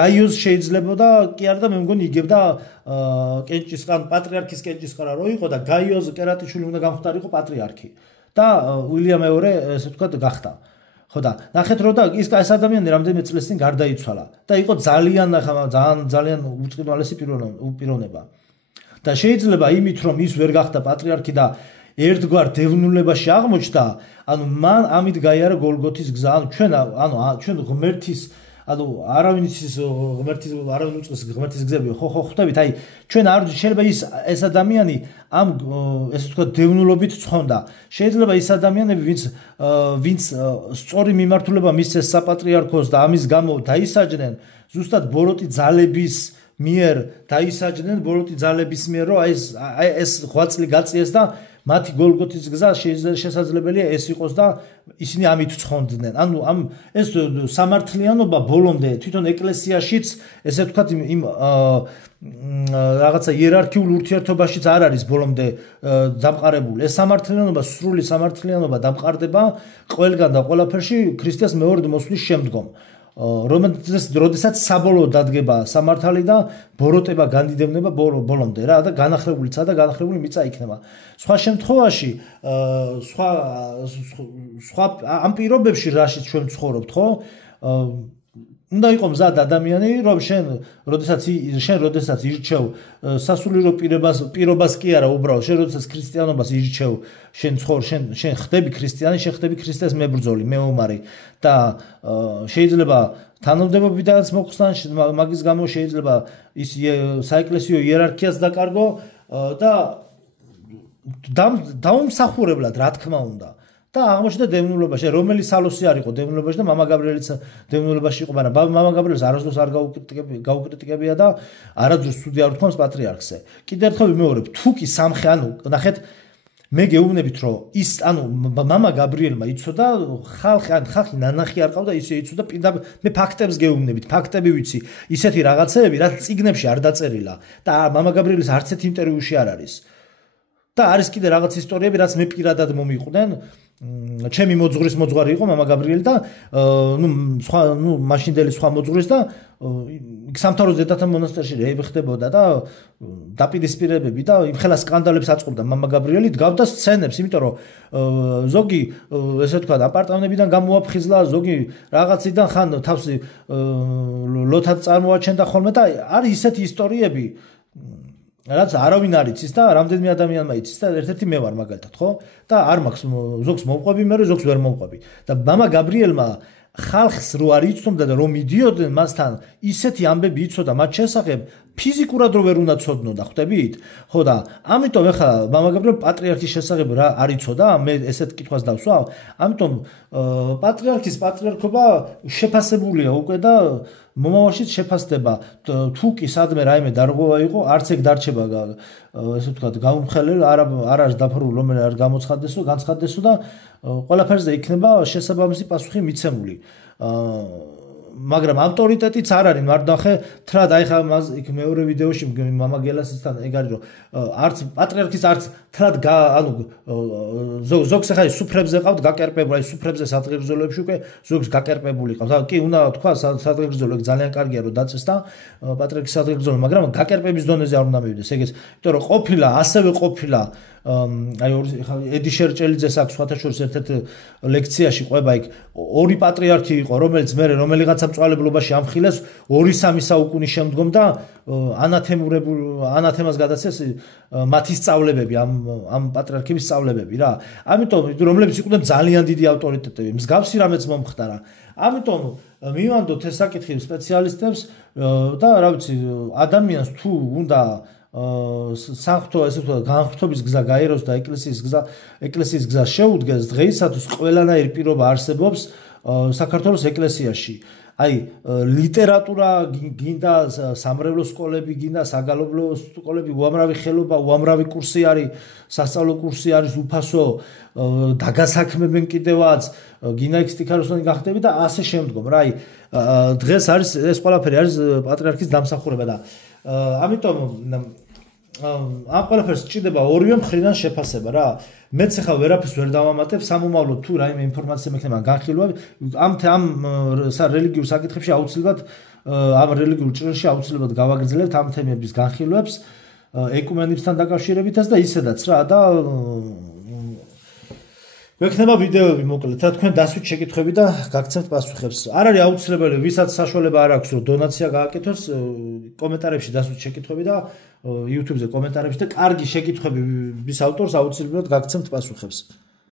გაიოს შეიძლება და კი არა და მე მგონი იგებდა კეჭისყრა პატრიარქის კეჭისყრა რო იყო და გაიოს კერატიშვილი უნდა გამختارიყო პატრიარქი და უილიამ მეორე ესე ვთქვათ გახდა ხო და ნახეთ რომ და ეს ადამიანი რამდენიმე წლის წინ გარდაიცვალა და იყო ძალიან უწყინვალესი პიროვნება და შეიძლება იმით რომ ის ვერ გახდა პატრიარქი და ერთგვარ დევნულებაში აღმოჩნდა ანუ მან ამით გაიარა გოლგოთის გზა ჩვენ ღმერთის არავინ იცის არავინ უწყის ღმერთის გზები ხო ხვდებით აი ჩვენ არ შეიძლება ეს ადამიანი ამ ესე ვთქვათ დევნულობით ცხონდა შეიძლება ის ადამიანები ვინც სწორი მიმართულება მისცეს საპატრიარქოს და ამის გამო დაისაჯნენ ზუსტად ბოროტი ძალების მიერ დაისაჯნენ ბოროტი ძალების მიერ რომ აი ეს ღვაწლი გაწიეს და მათი გოლგოთის გზა შესაძლებელია ეს იყოს და ისინი ამით ცხონდნენ. ანუ ეს სამართლიანობა ბოლომდე თვითონ ეკლესიაშიც ესე ვთქვათ იმ რაღაცა იერარქიულ ურთიერთობაშიც არ არის ბოლომდე დამყარებული. ეს სამართლიანობა, სრული სამართლიანობა დამყარდება ყველგან და ყველაფერში ქრისტეს მეორე მოსვლის შემდგომ. როდესაც საბოლოო დადგება სამართალი და ბოროტება განდიდევნება ბოლომდე რა და განახლებული მიწა იქნება. სხვა შემთხვევაში სხვა ამ პირობებში რაშიც ჩვენ ცხოვრობთ, ხო? უნდა იყო მზად ადამიანი, რომ შენ როდესაც ირჩევ სასულიერო პირობას კი არა უბრალოდ, შენ როდესაც ქრისტიანობას ირჩევ, შენ ხდები ქრისტიანი, შენ ხდები ქრისტეს მებრძოლი, მეომარი და შეიძლება თანამდებობიდანაც მოხსნან, მაგის გამო შეიძლება ის საეკლესიო იერარქიას დაკარგო და დაუმსახურებლად, რა თქმა უნდა. და აღმოჩნდა დევნილობაში, რომელიც სალოსი არ იყო დევნილობაში და მამა გაბრიელიც დევნილობაში იყო, მაგრამ მამა გაბრიელს არასდროს არ გაუკრიტიკებია და არასდროს ცუდი არ უთქვამს პატრიარქზე. კიდევ ერთხელ ვიმეორებ, თუ კი სამხე, ანუ ნახეთ, მე გეუბნებით, რომ ის, ანუ მამა გაბრიელმა იცოდა, ხალხი ნანახი არ ყავდა, ისე იცოდა, მე ფაქტებს გეუბნებით, ფაქტები ვიცი, ისეთი რაღაცეები, რაც წიგნებში არ დაწერილა და მამა გაბრიელის არც ერთ ინტერვიუში არ არის. და არის კიდე რაღაც ისტორიები, რაც მე პირადად მომიყვნენ. ჩემი მოძღვრის მოძღვარი იყო მამა გაბრიელი და მაშინდელი სხვა მოძღვრის და სამთავროს დედათა მონასტერში რეები ხდებოდა და დაპირისპირებები და იმხელა სკანდალებს აწყობდა მამა გაბრიელი, დგავდა სცენებს, იმიტომ რომ ზოგი ესე ვთქვათ აპარტამენტებიდან გამოაფხიზლა, ზოგი რაღაციდან ხან თავსი ლოთად წარმოაჩენდა ხოლმე და არის ისეთი ისტორიები რაც არავინ არ იცის და რამდენიმე ადამიანმა იცის და ერთ-ერთი მე ვარ მაგალითად, ხო? და არ მაქვს ზოგს მოვყვები, მე ზოგს ვერ მოვყვები. და მამა გაბრიელმა ხალხს რო არ იცნობდა და რომ მიდიოდნენ მასთან, ისეთი ამბები იცოდა მათ შესახებ, ფიზიკურად რო ვერ უნდა ცოდნოდა, ხვდებით? ხო და ამიტომ ეხლა მამა გაბრიელ პატრიარქის შესახებ რა არ იცოდა, მე ესეთ კითხვას დავსვავ. ამიტომ პატრიარქის პატრიარქობა შეფასებულია უკვე და მომავალშიც შეფასდება. თუ კი სადმე რაიმე დარღვევა იყო, არც ეგ დარჩება ესე ვთქვათ, გამომხელელ, არ არის დაფარული, რომელი არ გამოცხადდესო, განცხადდესო და ყველაფერზე იქნება შესაბამისი პასუხი მიცემული. მაგრამ ავტორიტეტიც არ არის მარტო თრად აი ხა იქ მეორე ვიდეოში მამა გელასისთან ეგ არის რომ არც პატრიარქის არც თრად ანუ ზოგს ხა სუფრებზე ყავთ გაკერპებული, აი სუფრებზე სადღეგრძელოებში უკვე ზოგს გაკერპებული ყავთ. კი უნდა თქვა სადღეგრძელო ძალიან კარგია რომ დაწეს და პატრიარქის სადღეგრძელო, მაგრამ გაკერპების დონეზე არ უნდა მივიდეს ეგეც, იმიტომ რომ ყოფილა ასევე ყოფილა აი ედი შერჭელიძეს აქვს სხვათა შორის ერთ-ერთ ლექციაში ყვება იქ ორი პატრიარქი იყო, რომელიც მე რომელიღაცა მწვალებლობაში ამხილეს 2-3 საუკუნის შემდგომ და ანათემას გადაცეს მათი სწავლებები, ამ პატრიარქების სწავლებები რა. ამიტომ რომლებიც იყვნენ ძალიან დიდი ავტორიტეტები, მსგავსი რამეც მომხდარა. ამიტომ მივანდოთ ეს საკითხი სპეციალისტებს და რა ვიცი, ადამიანს თუ უნდა საღვთო ესე ვთქვათ განხრთობის გზა გაეროს და ეკლესიის გზა შეუდგეს, დღეისათვის ყველანაირი პირობა არსებობს საქართველოს ეკლესიაში. აი ლიტერატურა გინდა, სამრევლო სკოლები გინდა, საგალობლო სკოლები, უამრავი ხელობა, უამრავი კურსი არის, სასწავლო კურსი არის უფასო, დაგასაქმებენ კიდევაც, გინდა ექსტიქაროსანი გახდები და ასე შემდგომ. რა აი დღეს არის ეს ყველაფერი არის პატრიარქის დამსახურება და ამიტომ ამ ყველაფერს სჭირდება ორივე მხრიდან შეფასება რა. მეც ახლა ვერაფერს ვერ დავამატებ, სამომავლოდ თუ რაიმე ინფორმაცია მექნება განხილვა, ამ რელიგიურ საკითხებში აუცილებლად ამ რელიგიურ ჭრილში აუცილებლად გავაგრძელებთ ამ თემების განხილვებს ეკუმენებთან დაკავშირებითაც და ისედაც რა და გვექნება ვიდეოები მოკლედ და თქვენ დასვით შეკითხვები და გაგცემთ პასუხებს. არ არის აუცილებელი, ვისაც საშუალება არ აქვს, რომ დონაცია გააკეთოს, კომენტარებში დასვით შეკითხვები და YouTube-ზე კომენტარებში და კარგი შეკითხვები ვის ავტორს აუცილებლად გაგცემთ პასუხებს.